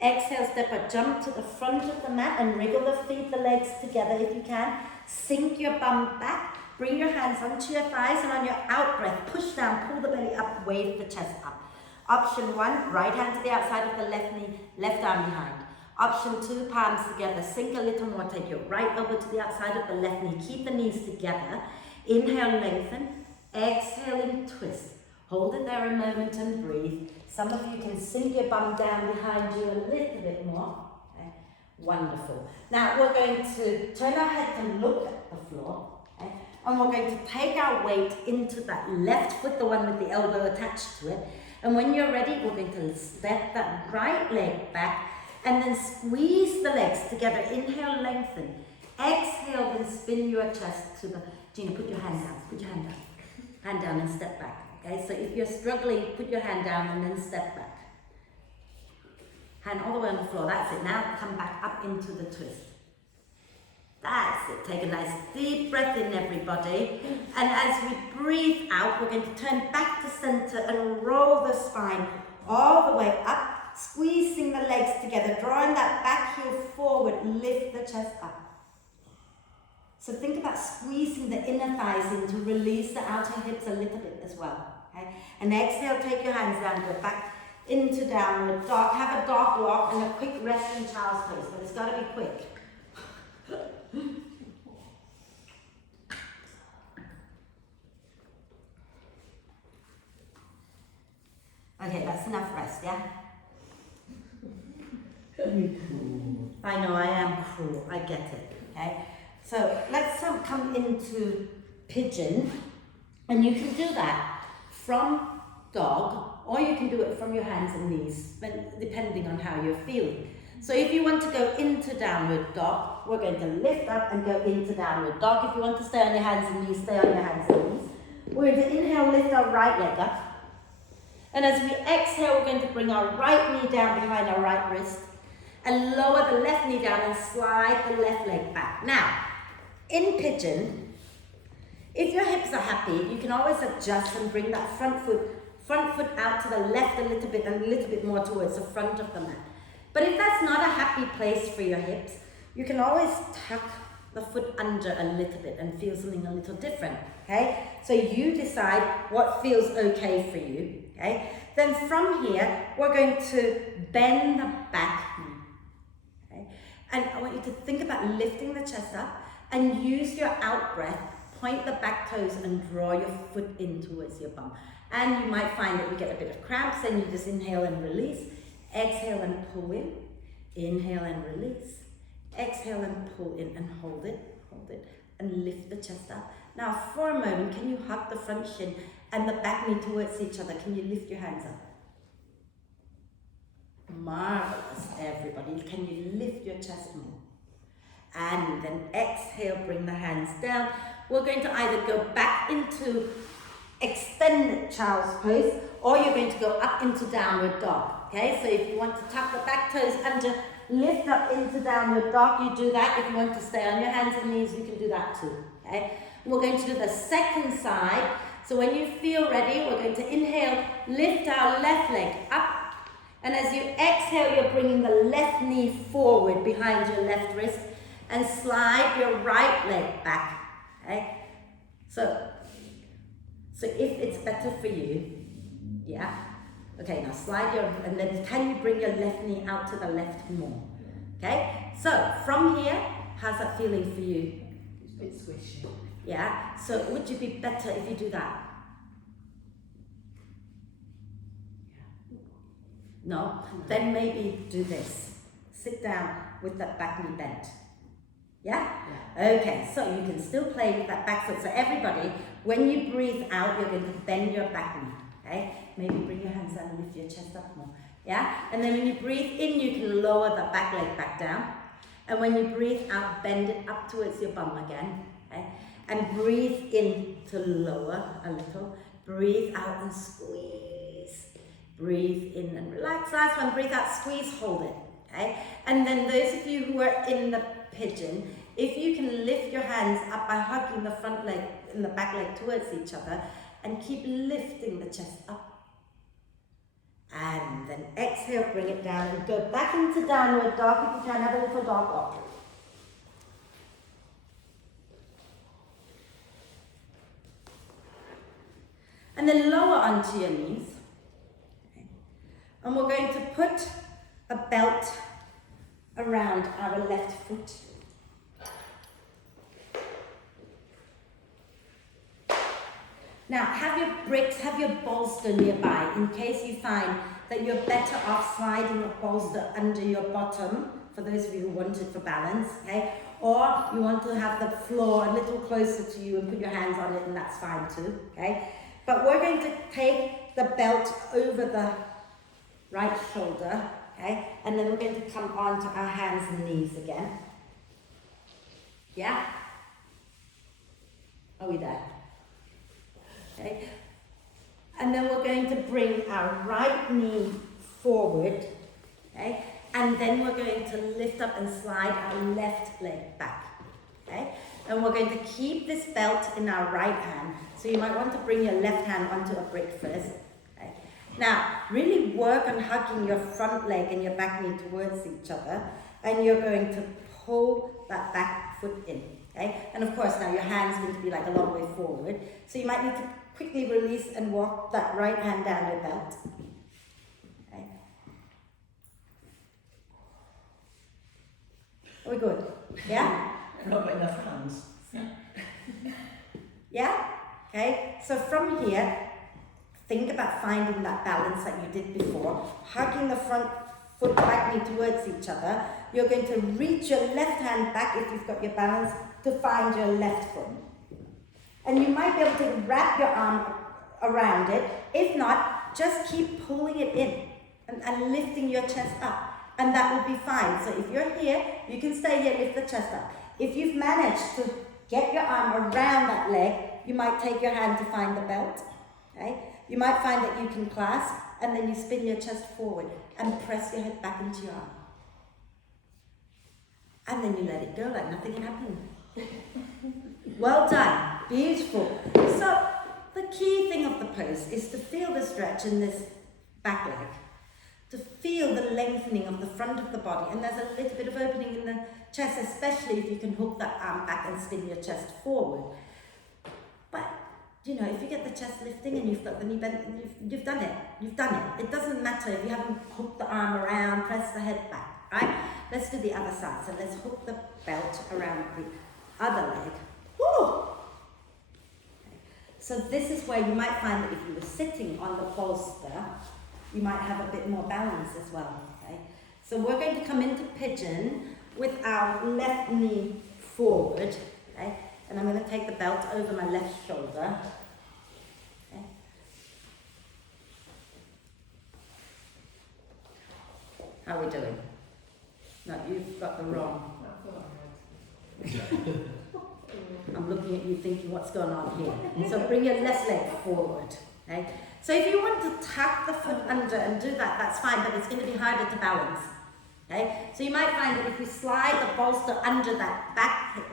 Exhale, step or jump to the front of the mat and wriggle the feet, the legs together if you can. Sink your bum back. Bring your hands onto your thighs, and on your out breath, push down, pull the belly up, wave the chest up. Option 1, right hand to the outside of the left knee, left arm behind. Option 2, palms together, sink a little more, take your right elbow to the outside of the left knee, keep the knees together. Inhale, lengthen, exhaling, twist. Hold it there a moment and breathe. Some of you can sink your bum down behind you a little bit more. Okay. Wonderful. Now we're going to turn our head to look at the floor. Okay. And we're going to take our weight into that left foot, the one with the elbow attached to it. And when you're ready, we're going to step that right leg back and then squeeze the legs together. Inhale, lengthen. Exhale, then spin your chest to the... Gina, put your hand down. Put your hand down. Hand down and step back. Okay, so if you're struggling, put your hand down and then step back. Hand all the way on the floor. That's it. Now come back up into the twist. That's it. Take a nice deep breath in, everybody. And as we breathe out, we're going to turn back to center and roll the spine all the way up, squeezing the legs together, drawing that back heel forward, lift the chest up. So think about squeezing the inner thighs in to release the outer hips a little bit as well. Okay? And exhale, take your hands down, go back into downward dog. Have a dog walk and a quick rest in child's pose, but it's got to be quick. Okay, that's enough rest, yeah? I know I am cruel, I get it, okay? So let's come into pigeon, and you can do that from dog, or you can do it from your hands and knees, depending on how you're feeling. So if you want to go into downward dog, we're going to lift up and go into downward dog. If you want to stay on your hands and knees, stay on your hands and knees. We're going to inhale, lift our right leg up. And as we exhale, we're going to bring our right knee down behind our right wrist and lower the left knee down and slide the left leg back. Now, in pigeon, if your hips are happy, you can always adjust and bring that front foot out to the left a little bit and a little bit more towards the front of the mat. But if that's not a happy place for your hips, you can always tuck the foot under a little bit and feel something a little different, okay? So you decide what feels okay for you, okay? Then from here, we're going to bend the back knee, okay? And I want you to think about lifting the chest up and use your out breath, point the back toes and draw your foot in towards your bum. And you might find that you get a bit of cramps and you just inhale and release. Exhale and pull in. Inhale and release. Exhale and pull in and hold it, and lift the chest up. Now for a moment, can you hug the front shin and the back knee towards each other? Can you lift your hands up? Marvelous, everybody. Can you lift your chest more? And then exhale, bring the hands down. We're going to either go back into extended child's pose, or you're going to go up into downward dog. Okay, so if you want to tuck the back toes under, lift up into downward dog, you do that. If you want to stay on your hands and knees, you can do that too. Okay, we're going to do the second side. So when you feel ready, we're going to inhale, lift our left leg up. And as you exhale, you're bringing the left knee forward behind your left wrist and slide your right leg back. Okay? So if it's better for you, yeah? Okay, now slide your, and then can you bring your left knee out to the left more? Okay? So from here, how's that feeling for you? It's a bit squishy. Yeah? So would you be better if you do that? No? Then maybe do this. Sit down with that back knee bent. Yeah? Okay, so you can still play with that back foot. So everybody, when you breathe out, you're going to bend your back knee. Okay? Maybe bring your hands down and lift your chest up more. Yeah? And then when you breathe in, you can lower the back leg back down. And when you breathe out, bend it up towards your bum again. Okay? And breathe in to lower a little. Breathe out and squeeze. Breathe in and relax. Last one, breathe out, squeeze, hold it. Okay? And then those of you who are in the pigeon, if you can lift your hands up by hugging the front leg and the back leg towards each other and keep lifting the chest up. And then exhale, bring it down and go back into downward dog. If you can, have a little dog walk. And then lower onto your knees. And we're going to put a belt around our left foot. Now, have your bricks, have your bolster nearby in case you find that you're better off sliding a bolster under your bottom, for those of you who want it for balance, okay? Or you want to have the floor a little closer to you and put your hands on it, and that's fine too, okay? But we're going to take the belt over the right shoulder, okay? And then we're going to come onto our hands and knees again. Yeah? Are we there? Okay. And then we're going to bring our right knee forward, okay? And then we're going to lift up and slide our left leg back, okay? And we're going to keep this belt in our right hand. So you might want to bring your left hand onto a brick first. Okay? Now, really work on hugging your front leg and your back knee towards each other, and you're going to pull that back foot in, okay? And of course, now your hand's going to be like a long way forward, so you might need to quickly release and walk that right hand down your belt. Okay. Are we good? Yeah? I've not got enough hands. Yeah? Okay, so from here, think about finding that balance that you did before, hugging the front foot back knee towards each other. You're going to reach your left hand back if you've got your balance to find your left foot. And you might be able to wrap your arm around it. If not, just keep pulling it in and lifting your chest up. And that will be fine. So if you're here, you can stay here, lift the chest up. If you've managed to get your arm around that leg, you might take your hand to find the belt. Okay? You might find that you can clasp, and then you spin your chest forward and press your head back into your arm. And then you let it go like nothing happened. Well done. Beautiful. So the key thing of the pose is to feel the stretch in this back leg, to feel the lengthening of the front of the body, and there's a little bit of opening in the chest, especially if you can hook that arm back and spin your chest forward. But you know, if you get the chest lifting and you've got the knee bent, you've done it. You've done it. It doesn't matter if you haven't hooked the arm around, press the head back, right? Let's do the other side. So let's hook the belt around the other leg. Woo! Okay. So this is where you might find that if you were sitting on the bolster, you might have a bit more balance as well, okay? So we're going to come into pigeon with our left knee forward, okay? And I'm going to take the belt over my left shoulder. Okay? How are we doing? No, you've got the wrong. I'm looking at you thinking what's going on here. So bring your left leg forward. Okay? So if you want to tuck the foot under and do that, that's fine, but it's going to be harder to balance. Okay? So you might find that if you slide the bolster under that back hip,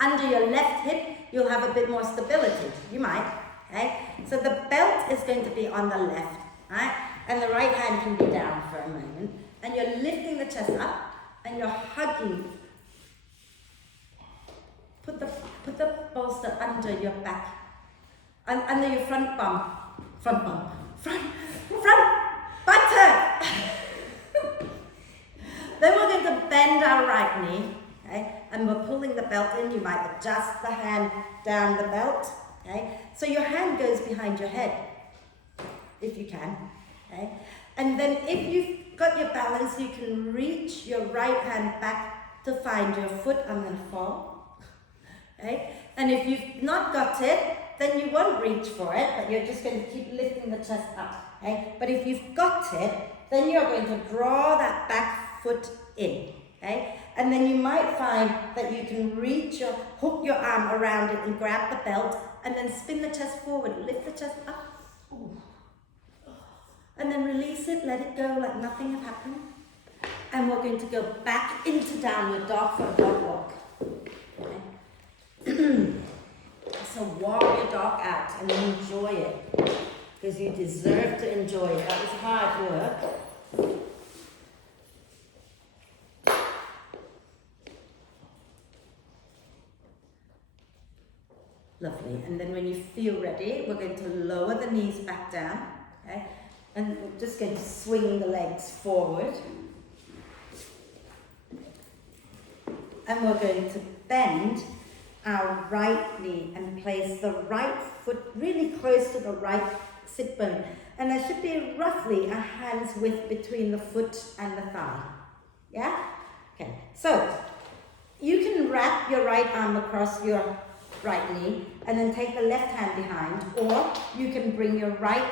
under your left hip, you'll have a bit more stability. You might. Okay? So the belt is going to be on the left, right? And the right hand can be down for a moment. And you're lifting the chest up and you're hugging. Put the bolster under your back, under your front buttock. Then we're going to bend our right knee, okay? And we're pulling the belt in. You might adjust the hand down the belt, okay? So your hand goes behind your head, if you can, okay? And then if you've got your balance, you can reach your right hand back to find your foot. I'm going to fall. Okay? And if you've not got it, then you won't reach for it, but you're just going to keep lifting the chest up. Okay? But if you've got it, then you're going to draw that back foot in. Okay? And then you might find that you can hook your arm around it and grab the belt, and then spin the chest forward, lift the chest up. Ooh. And then release it, let it go like nothing had happened. And we're going to go back into downward dog for a dog walk. Okay? So walk your dog out and enjoy it, because you deserve to enjoy it. That was hard work. Lovely. And then when you feel ready, we're going to lower the knees back down, okay? And we're just going to swing the legs forward. And we're going to bend our right knee and place the right foot really close to the right sit bone. And there should be roughly a hand's width between the foot and the thigh. Yeah? Okay. So you can wrap your right arm across your right knee and then take the left hand behind, or you can bring your right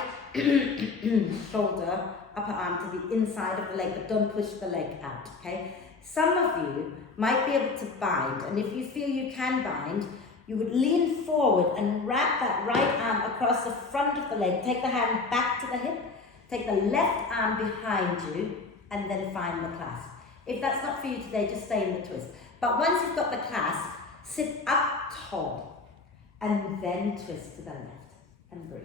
shoulder, upper arm to the inside of the leg, but don't push the leg out, okay? Some of you might be able to bind, and if you feel you can bind, you would lean forward and wrap that right arm across the front of the leg. Take the hand back to the hip, take the left arm behind you, and then find the clasp. If that's not for you today, just stay in the twist. But once you've got the clasp, sit up tall, and then twist to the left, and breathe.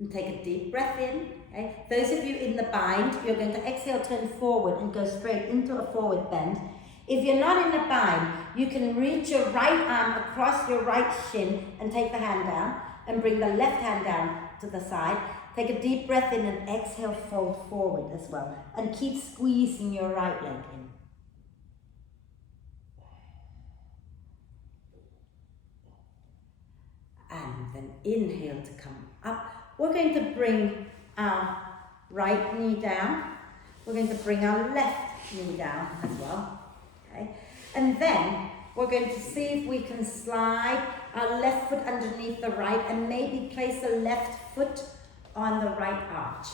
And take a deep breath in. Okay? Those of you in the bind, you're going to exhale, turn forward and go straight into a forward bend. If you're not in a bind, you can reach your right arm across your right shin and take the hand down and bring the left hand down to the side. Take a deep breath in and exhale, fold forward as well. And keep squeezing your right leg in. And then inhale to come up. We're going to bring our right knee down. We're going to bring our left knee down as well. Okay? And then we're going to see if we can slide our left foot underneath the right and maybe place the left foot on the right arch.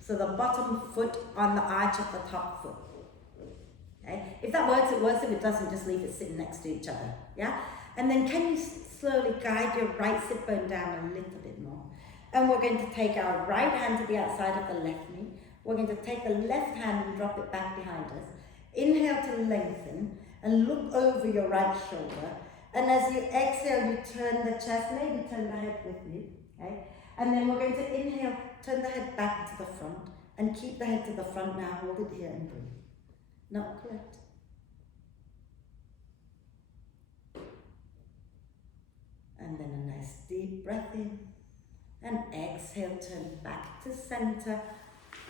So the bottom foot on the arch of the top foot. Okay? If that works, it works. If it doesn't, just leave it sitting next to each other. Yeah? And then can you slowly guide your right sit bone down a little bit more? And we're going to take our right hand to the outside of the left knee. We're going to take the left hand and drop it back behind us. Inhale to lengthen and look over your right shoulder. And as you exhale, you turn the chest, maybe turn the head with me. Okay? And then we're going to inhale, turn the head back to the front and keep the head to the front now. Hold it here and breathe. Not correct. And then a nice deep breath in. And exhale, turn back to center.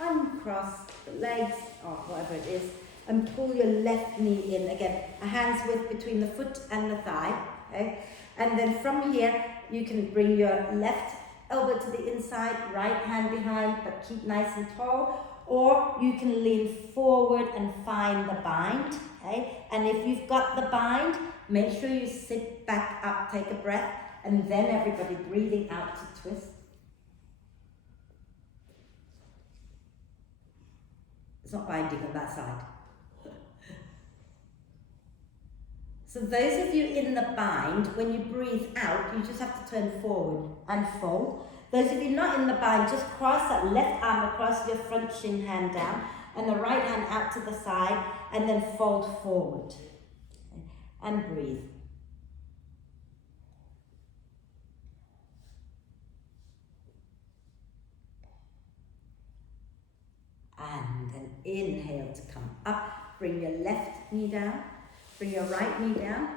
Uncross the legs or whatever it is. and pull your left knee in. Again, a hand's width between the foot and the thigh, okay? And then from here, you can bring your left elbow to the inside, right hand behind, but keep nice and tall. Or you can lean forward and find the bind, okay? And if you've got the bind, make sure you sit back up, take a breath, and then everybody breathing out to twist. It's not binding on that side. So those of you in the bind, when you breathe out, you just have to turn forward and fold. Those of you not in the bind, just cross that left arm across your front shin hand down and the right hand out to the side and then fold forward. Okay. And breathe. And then inhale to come up. Bring your left knee down. Bring your right knee down.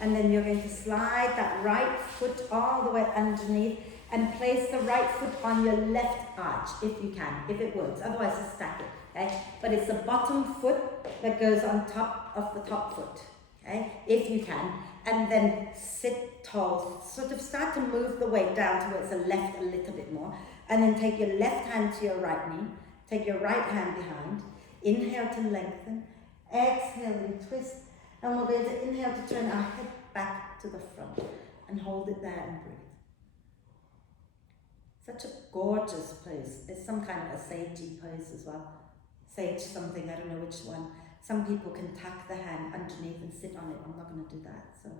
And then you're going to slide that right foot all the way underneath and place the right foot on your left arch if you can, if it works. Otherwise, just stack it, okay? But it's the bottom foot that goes on top of the top foot, okay? If you can. And then sit tall. Sort of start to move the weight down towards the left a little bit more. And then take your left hand to your right knee. Take your right hand behind. Inhale to lengthen. Exhale and twist. And we're going to inhale to turn our head back to the front. And hold it there and breathe. Such a gorgeous pose. It's some kind of a sagey pose as well. Sage something, I don't know which one. Some people can tuck the hand underneath and sit on it. I'm not going to do that. So,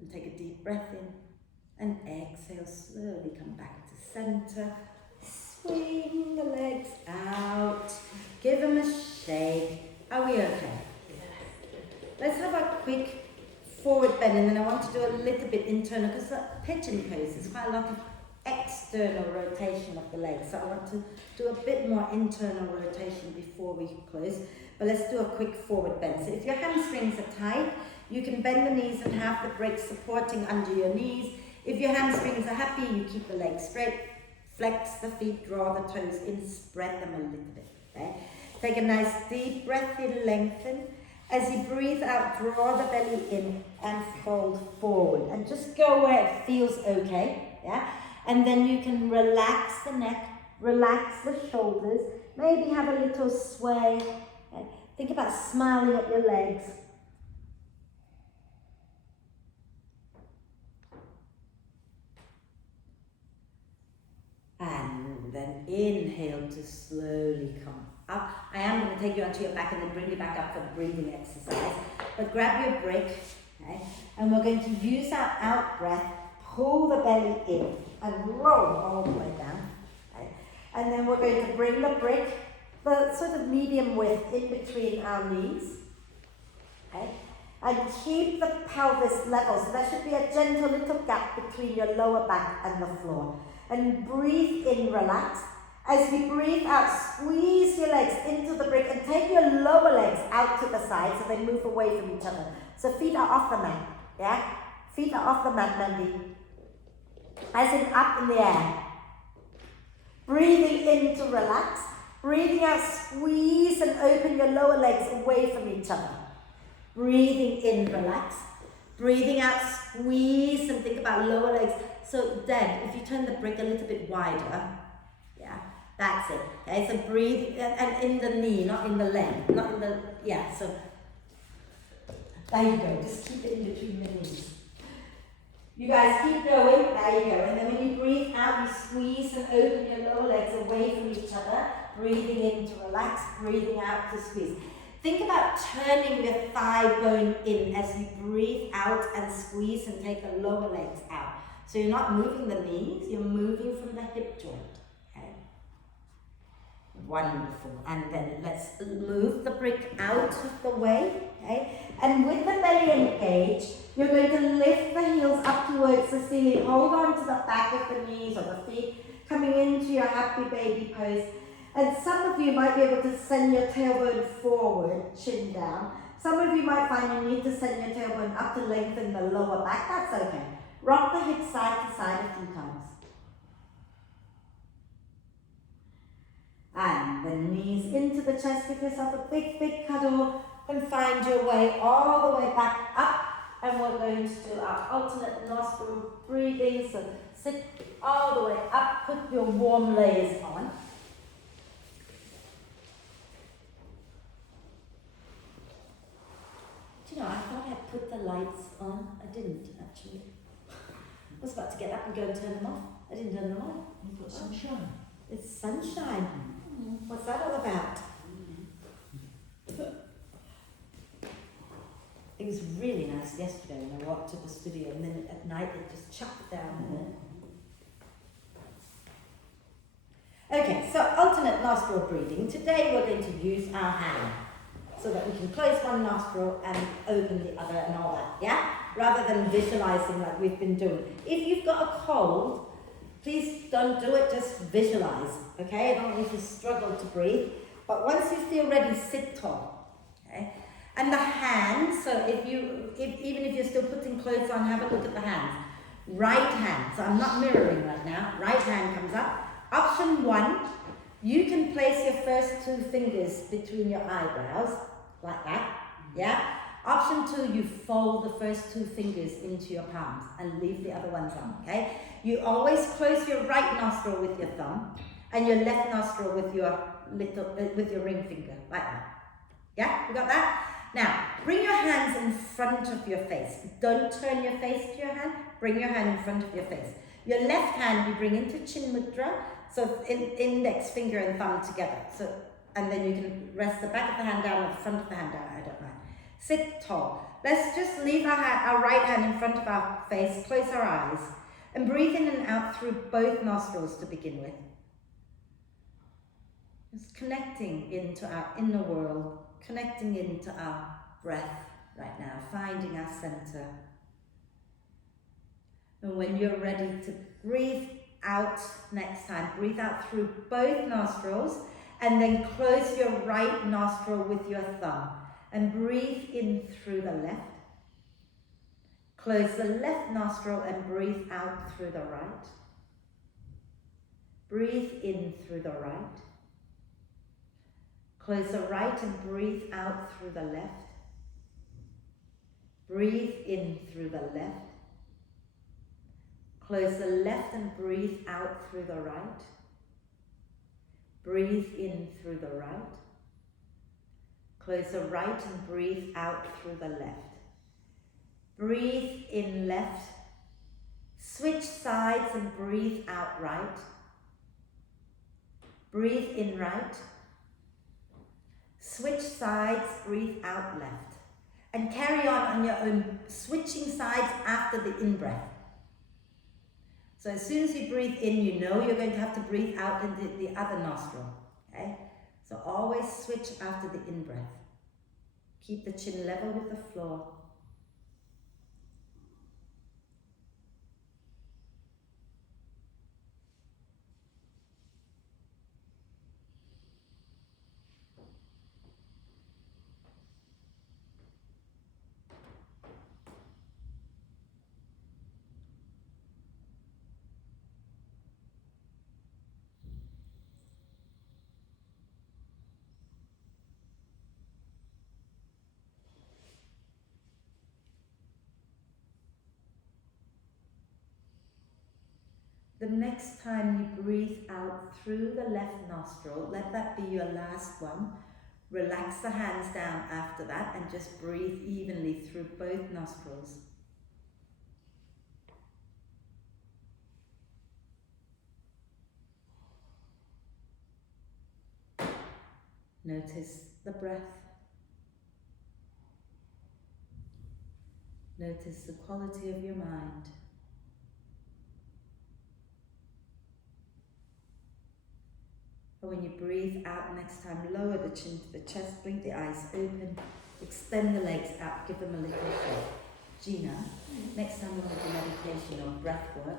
and take a deep breath in and exhale. Slowly come back to center. Swing the legs out. Give them a shake. Are we okay? Let's have a quick forward bend, and then I want to do a little bit internal because the pigeon pose is quite a lot of external rotation of the legs. So I want to do a bit more internal rotation before we close. But let's do a quick forward bend. So if your hamstrings are tight, you can bend the knees and have the bricks supporting under your knees. If your hamstrings are happy, you keep the legs straight, flex the feet, draw the toes in, spread them a little bit. Okay? Take a nice deep breath in, lengthen. As you breathe out, draw the belly in and fold forward. And just go where it feels okay, yeah? And then you can relax the neck, relax the shoulders, maybe have a little sway. Okay? Think about smiling at your legs. And then inhale to slowly come up. I am going to take you onto your back and then bring you back up for the breathing exercise. But grab your brick, okay? And we're going to use our out breath, pull the belly in and roll all the way down. Okay? And then we're going to bring the brick, the sort of medium width in between our knees. Okay? And keep the pelvis level. So there should be a gentle little gap between your lower back and the floor. And breathe in, relax. As you breathe out, squeeze your legs into the brick and take your lower legs out to the side so they move away from each other. So feet are off the mat, yeah? Feet are off the mat, Mandy. As in up in the air. Breathing in to relax. Breathing out, squeeze and open your lower legs away from each other. Breathing in, relax. Breathing out, squeeze and think about lower legs. So Deb, if you turn the brick a little bit wider, yeah, that's it. Okay, so breathe and in the knee, not in the leg, not in the, yeah, so there you go, just keep it in between the knees. You guys keep going, there you go. And then when you breathe out, you squeeze and open your lower legs away from each other, breathing in to relax, breathing out to squeeze. Think about turning your thigh bone in as you breathe out and squeeze and take the lower legs out. So you're not moving the knees, you're moving from the hip joint. Okay? Wonderful. And then let's move the brick out of the way. Okay? And with the belly engaged, you're going to lift the heels up towards the ceiling. Hold on to the back of the knees or the feet, coming into your happy baby pose. And some of you might be able to send your tailbone forward, chin down. Some of you might find you need to send your tailbone up to lengthen the lower back. That's okay. Rock the hips side to side a few times. And the knees into the chest, give yourself a big, big cuddle and find your way all the way back up. And we're going to do our alternate nostril breathing. So sit all the way up, put your warm layers on. Do you know, I thought I'd put the lights on. I didn't, actually. I was about to get up and go and turn them off. I didn't turn them on. You've got sunshine. It's sunshine. What's that all about? It was really nice yesterday when I walked to the studio, and then at night it just chucked down. Okay, so alternate nostril breathing. Today we're going to use our hand so that we can close one nostril and open the other and all that, yeah? Rather than visualizing like we've been doing. If you've got a cold, please don't do it, just visualize, okay? I don't want you to struggle to breathe. But once you feel ready, sit tall, okay? And the hands, so even if you're still putting clothes on, have a look at the hands. Right hand, so I'm not mirroring right now. Right hand comes up. Option 1, you can place your first 2 fingers between your eyebrows, like that, yeah? Option 2, you fold the first 2 fingers into your palms and leave the other ones on, okay? You always close your right nostril with your thumb and your left nostril with your ring finger, like that. Yeah, you got that? Now, bring your hands in front of your face. Don't turn your face to your hand, bring your hand in front of your face. Your left hand you bring into Chin Mudra, so index finger and thumb together. So, and then you can rest the back of the hand down or the front of the hand down, I don't mind. Sit tall. Let's just leave our right hand in front of our face, close our eyes, and breathe in and out through both nostrils to begin with. Just connecting into our inner world, connecting into our breath right now, finding our center. And when you're ready to breathe out next time, breathe out through both nostrils and then close your right nostril with your thumb and breathe in through the left. Close the left nostril and breathe out through the right. Breathe in through the right. Close the right and breathe out through the left. Breathe in through the left. Close the left and breathe out through the right. Breathe in through the right. Close the right and breathe out through the left. Breathe in left. Switch sides and breathe out right. Breathe in right. Switch sides, breathe out left. And carry on your own, switching sides after the in-breath. So as soon as you breathe in, you know you're going to have to breathe out into the other nostril, okay? So always switch after the in-breath. Keep the chin level with the floor. The next time you breathe out through the left nostril, let that be your last one. Relax the hands down after that and just breathe evenly through both nostrils. Notice the breath. Notice the quality of your mind. And when you breathe out next time, lower the chin to the chest, blink the eyes open, extend the legs out, give them a little shake. Gina, next time we'll do meditation or breath work,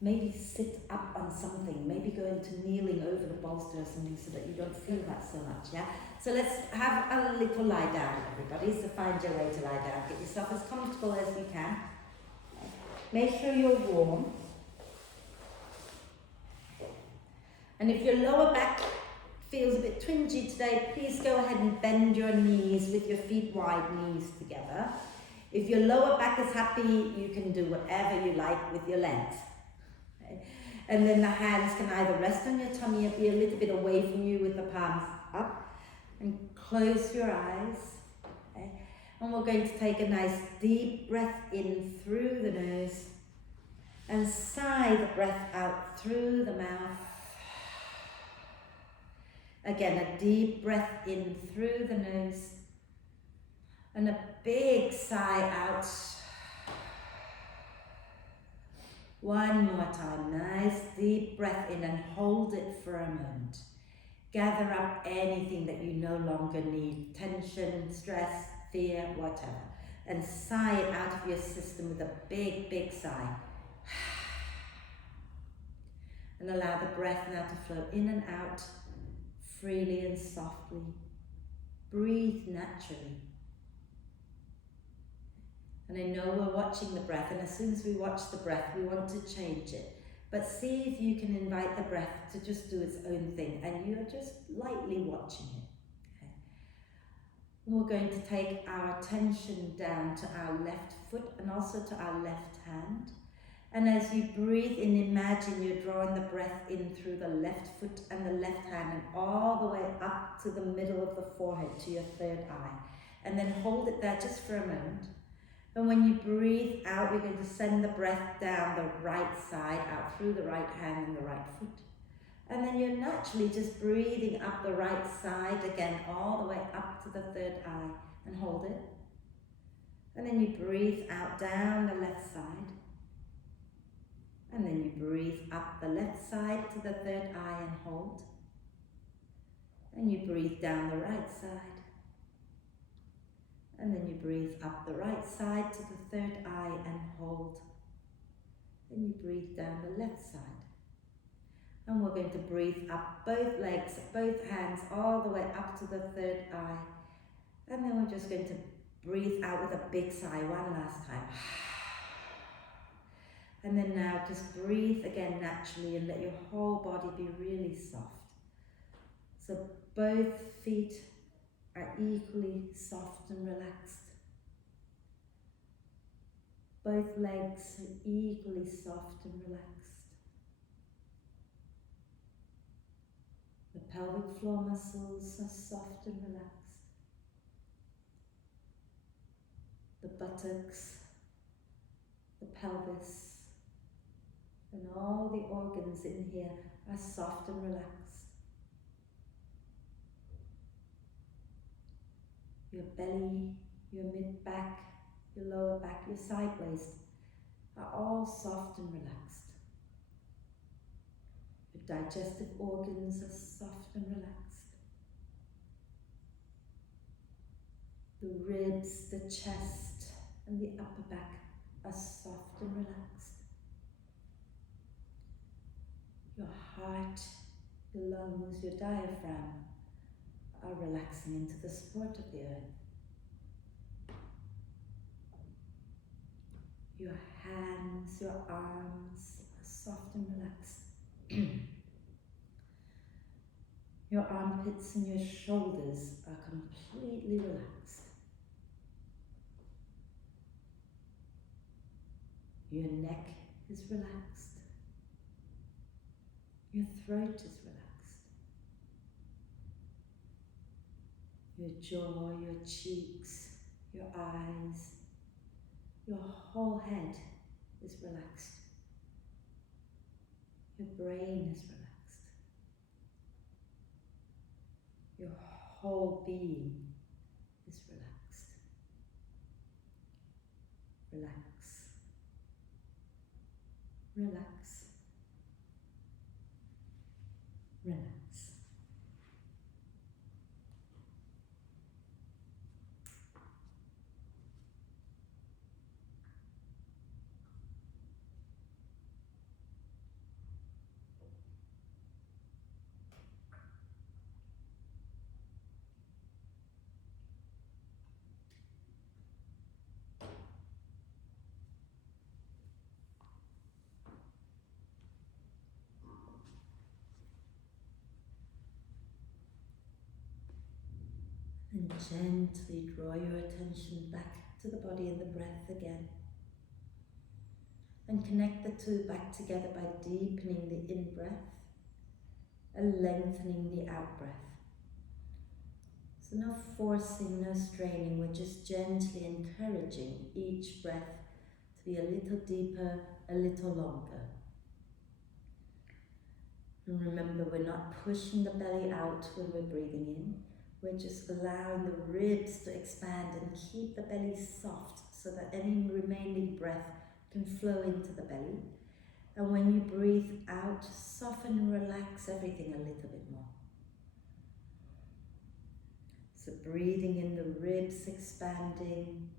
maybe sit up on something, maybe go into kneeling over the bolster or something so that you don't feel that so much, yeah? So let's have a little lie down, everybody. So find your way to lie down. Get yourself as comfortable as you can. Make sure you're warm. And if your lower back feels a bit twingy today, please go ahead and bend your knees with your feet wide, knees together. If your lower back is happy, you can do whatever you like with your legs. Okay? And then the hands can either rest on your tummy or be a little bit away from you with the palms up. And close your eyes. Okay? And we're going to take a nice deep breath in through the nose and sigh the breath out through the mouth. Again, a deep breath in through the nose and a big sigh out. One more time, nice deep breath in and hold it for a moment. Gather up anything that you no longer need, tension, stress, fear, whatever, and sigh it out of your system with a big, big sigh. And allow the breath now to flow in and out freely and softly. Breathe naturally. And I know we're watching the breath, and as soon as we watch the breath, we want to change it. But see if you can invite the breath to just do its own thing, and you're just lightly watching it. Okay. We're going to take our attention down to our left foot and also to our left hand. And as you breathe in, imagine you're drawing the breath in through the left foot and the left hand and all the way up to the middle of the forehead, to your third eye. And then hold it there just for a moment. And when you breathe out, you're going to send the breath down the right side, out through the right hand and the right foot. And then you're naturally just breathing up the right side again, all the way up to the third eye, and hold it. And then you breathe out down the left side. And then you breathe up the left side to the third eye and hold. And you breathe down the right side. And then you breathe up the right side to the third eye and hold. Then you breathe down the left side. And we're going to breathe up both legs, both hands, all the way up to the third eye. And then we're just going to breathe out with a big sigh one last time. And then now just breathe again naturally and let your whole body be really soft. So both feet are equally soft and relaxed. Both legs are equally soft and relaxed. The pelvic floor muscles are soft and relaxed. The buttocks, the pelvis, and all the organs in here are soft and relaxed. Your belly, your mid-back, your lower back, your side waist are all soft and relaxed. Your digestive organs are soft and relaxed. The ribs, the chest, and the upper back are soft and relaxed. Your heart, your lungs, your diaphragm are relaxing into the support of the earth. Your hands, your arms are soft and relaxed. Your armpits and your shoulders are completely relaxed. Your neck is relaxed. Your throat is relaxed. Your jaw, your cheeks, your eyes, your whole head is relaxed. Your brain is relaxed. Your whole being is relaxed. Relax. Relax. Relax. And gently draw your attention back to the body and the breath again. And connect the two back together by deepening the in-breath and lengthening the out-breath. So no forcing, no straining, we're just gently encouraging each breath to be a little deeper, a little longer. And remember, we're not pushing the belly out when we're breathing in. We're just allowing the ribs to expand and keep the belly soft so that any remaining breath can flow into the belly. And when you breathe out, soften and relax everything a little bit more. So breathing in, the ribs expanding,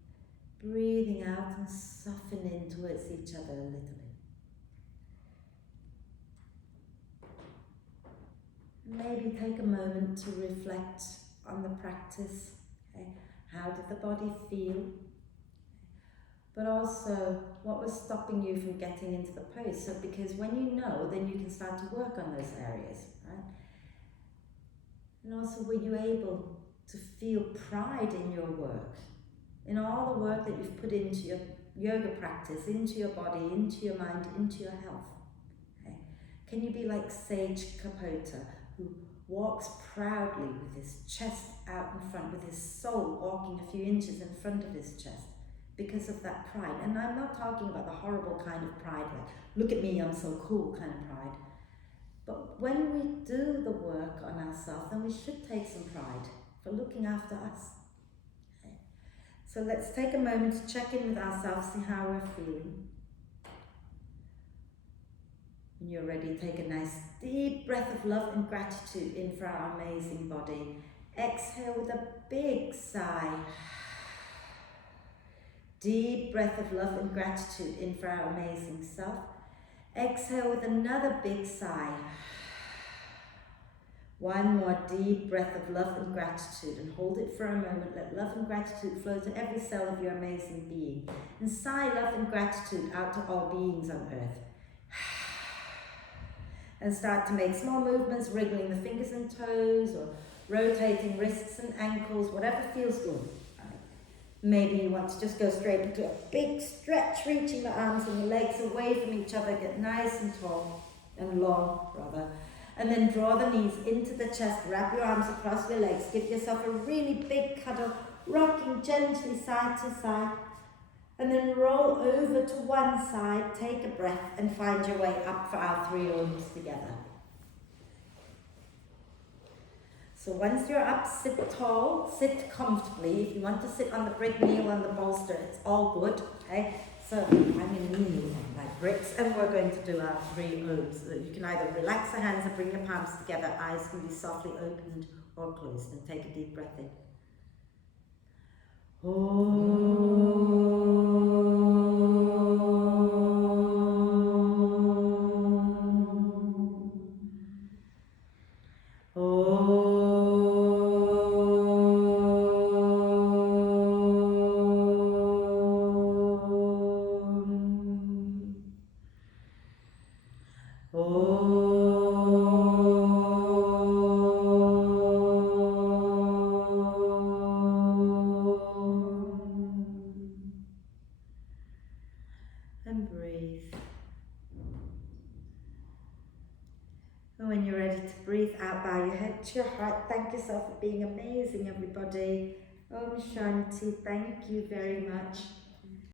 breathing out and softening towards each other a little bit. Maybe take a moment to reflect on the practice. Okay? How did the body feel? But also, what was stopping you from getting into the pose? So because when you know, then you can start to work on those areas, right? And also, were you able to feel pride in your work? In all the work that you've put into your yoga practice, into your body, into your mind, into your health? Okay? Can you be like Sage Kapota, who walks proudly with his chest out in front, with his soul walking a few inches in front of his chest because of that pride? And I'm not talking about the horrible kind of pride, like, look at me, I'm so cool kind of pride. But when we do the work on ourselves, then we should take some pride for looking after us. Okay. So let's take a moment to check in with ourselves, see how we're feeling. When you're ready, take a nice deep breath of love and gratitude in for our amazing body. Exhale with a big sigh. Deep breath of love and gratitude in for our amazing self. Exhale with another big sigh. One more deep breath of love and gratitude, and hold it for a moment. Let love and gratitude flow to every cell of your amazing being. And sigh love and gratitude out to all beings on earth. And start to make small movements, wriggling the fingers and toes, or rotating wrists and ankles, whatever feels good. Maybe you want to just go straight into a big stretch, reaching the arms and the legs away from each other, get nice and tall and long, rather. And then draw the knees into the chest, wrap your arms across your legs, give yourself a really big cuddle, rocking gently side to side. And then roll over to one side, take a breath, and find your way up for our 3 Oms together. So once you're up, sit tall, sit comfortably. If you want to sit on the brick, kneel on the bolster, it's all good, okay? So I'm going to kneel on my bricks, and we're going to do our 3 Oms. So you can either relax the hands and bring your palms together, eyes can be softly opened or closed, and take a deep breath in. And breathe. And when you're ready to breathe out, bow your head to your heart. Thank yourself for being amazing, everybody. Om Shanti. Thank you very much.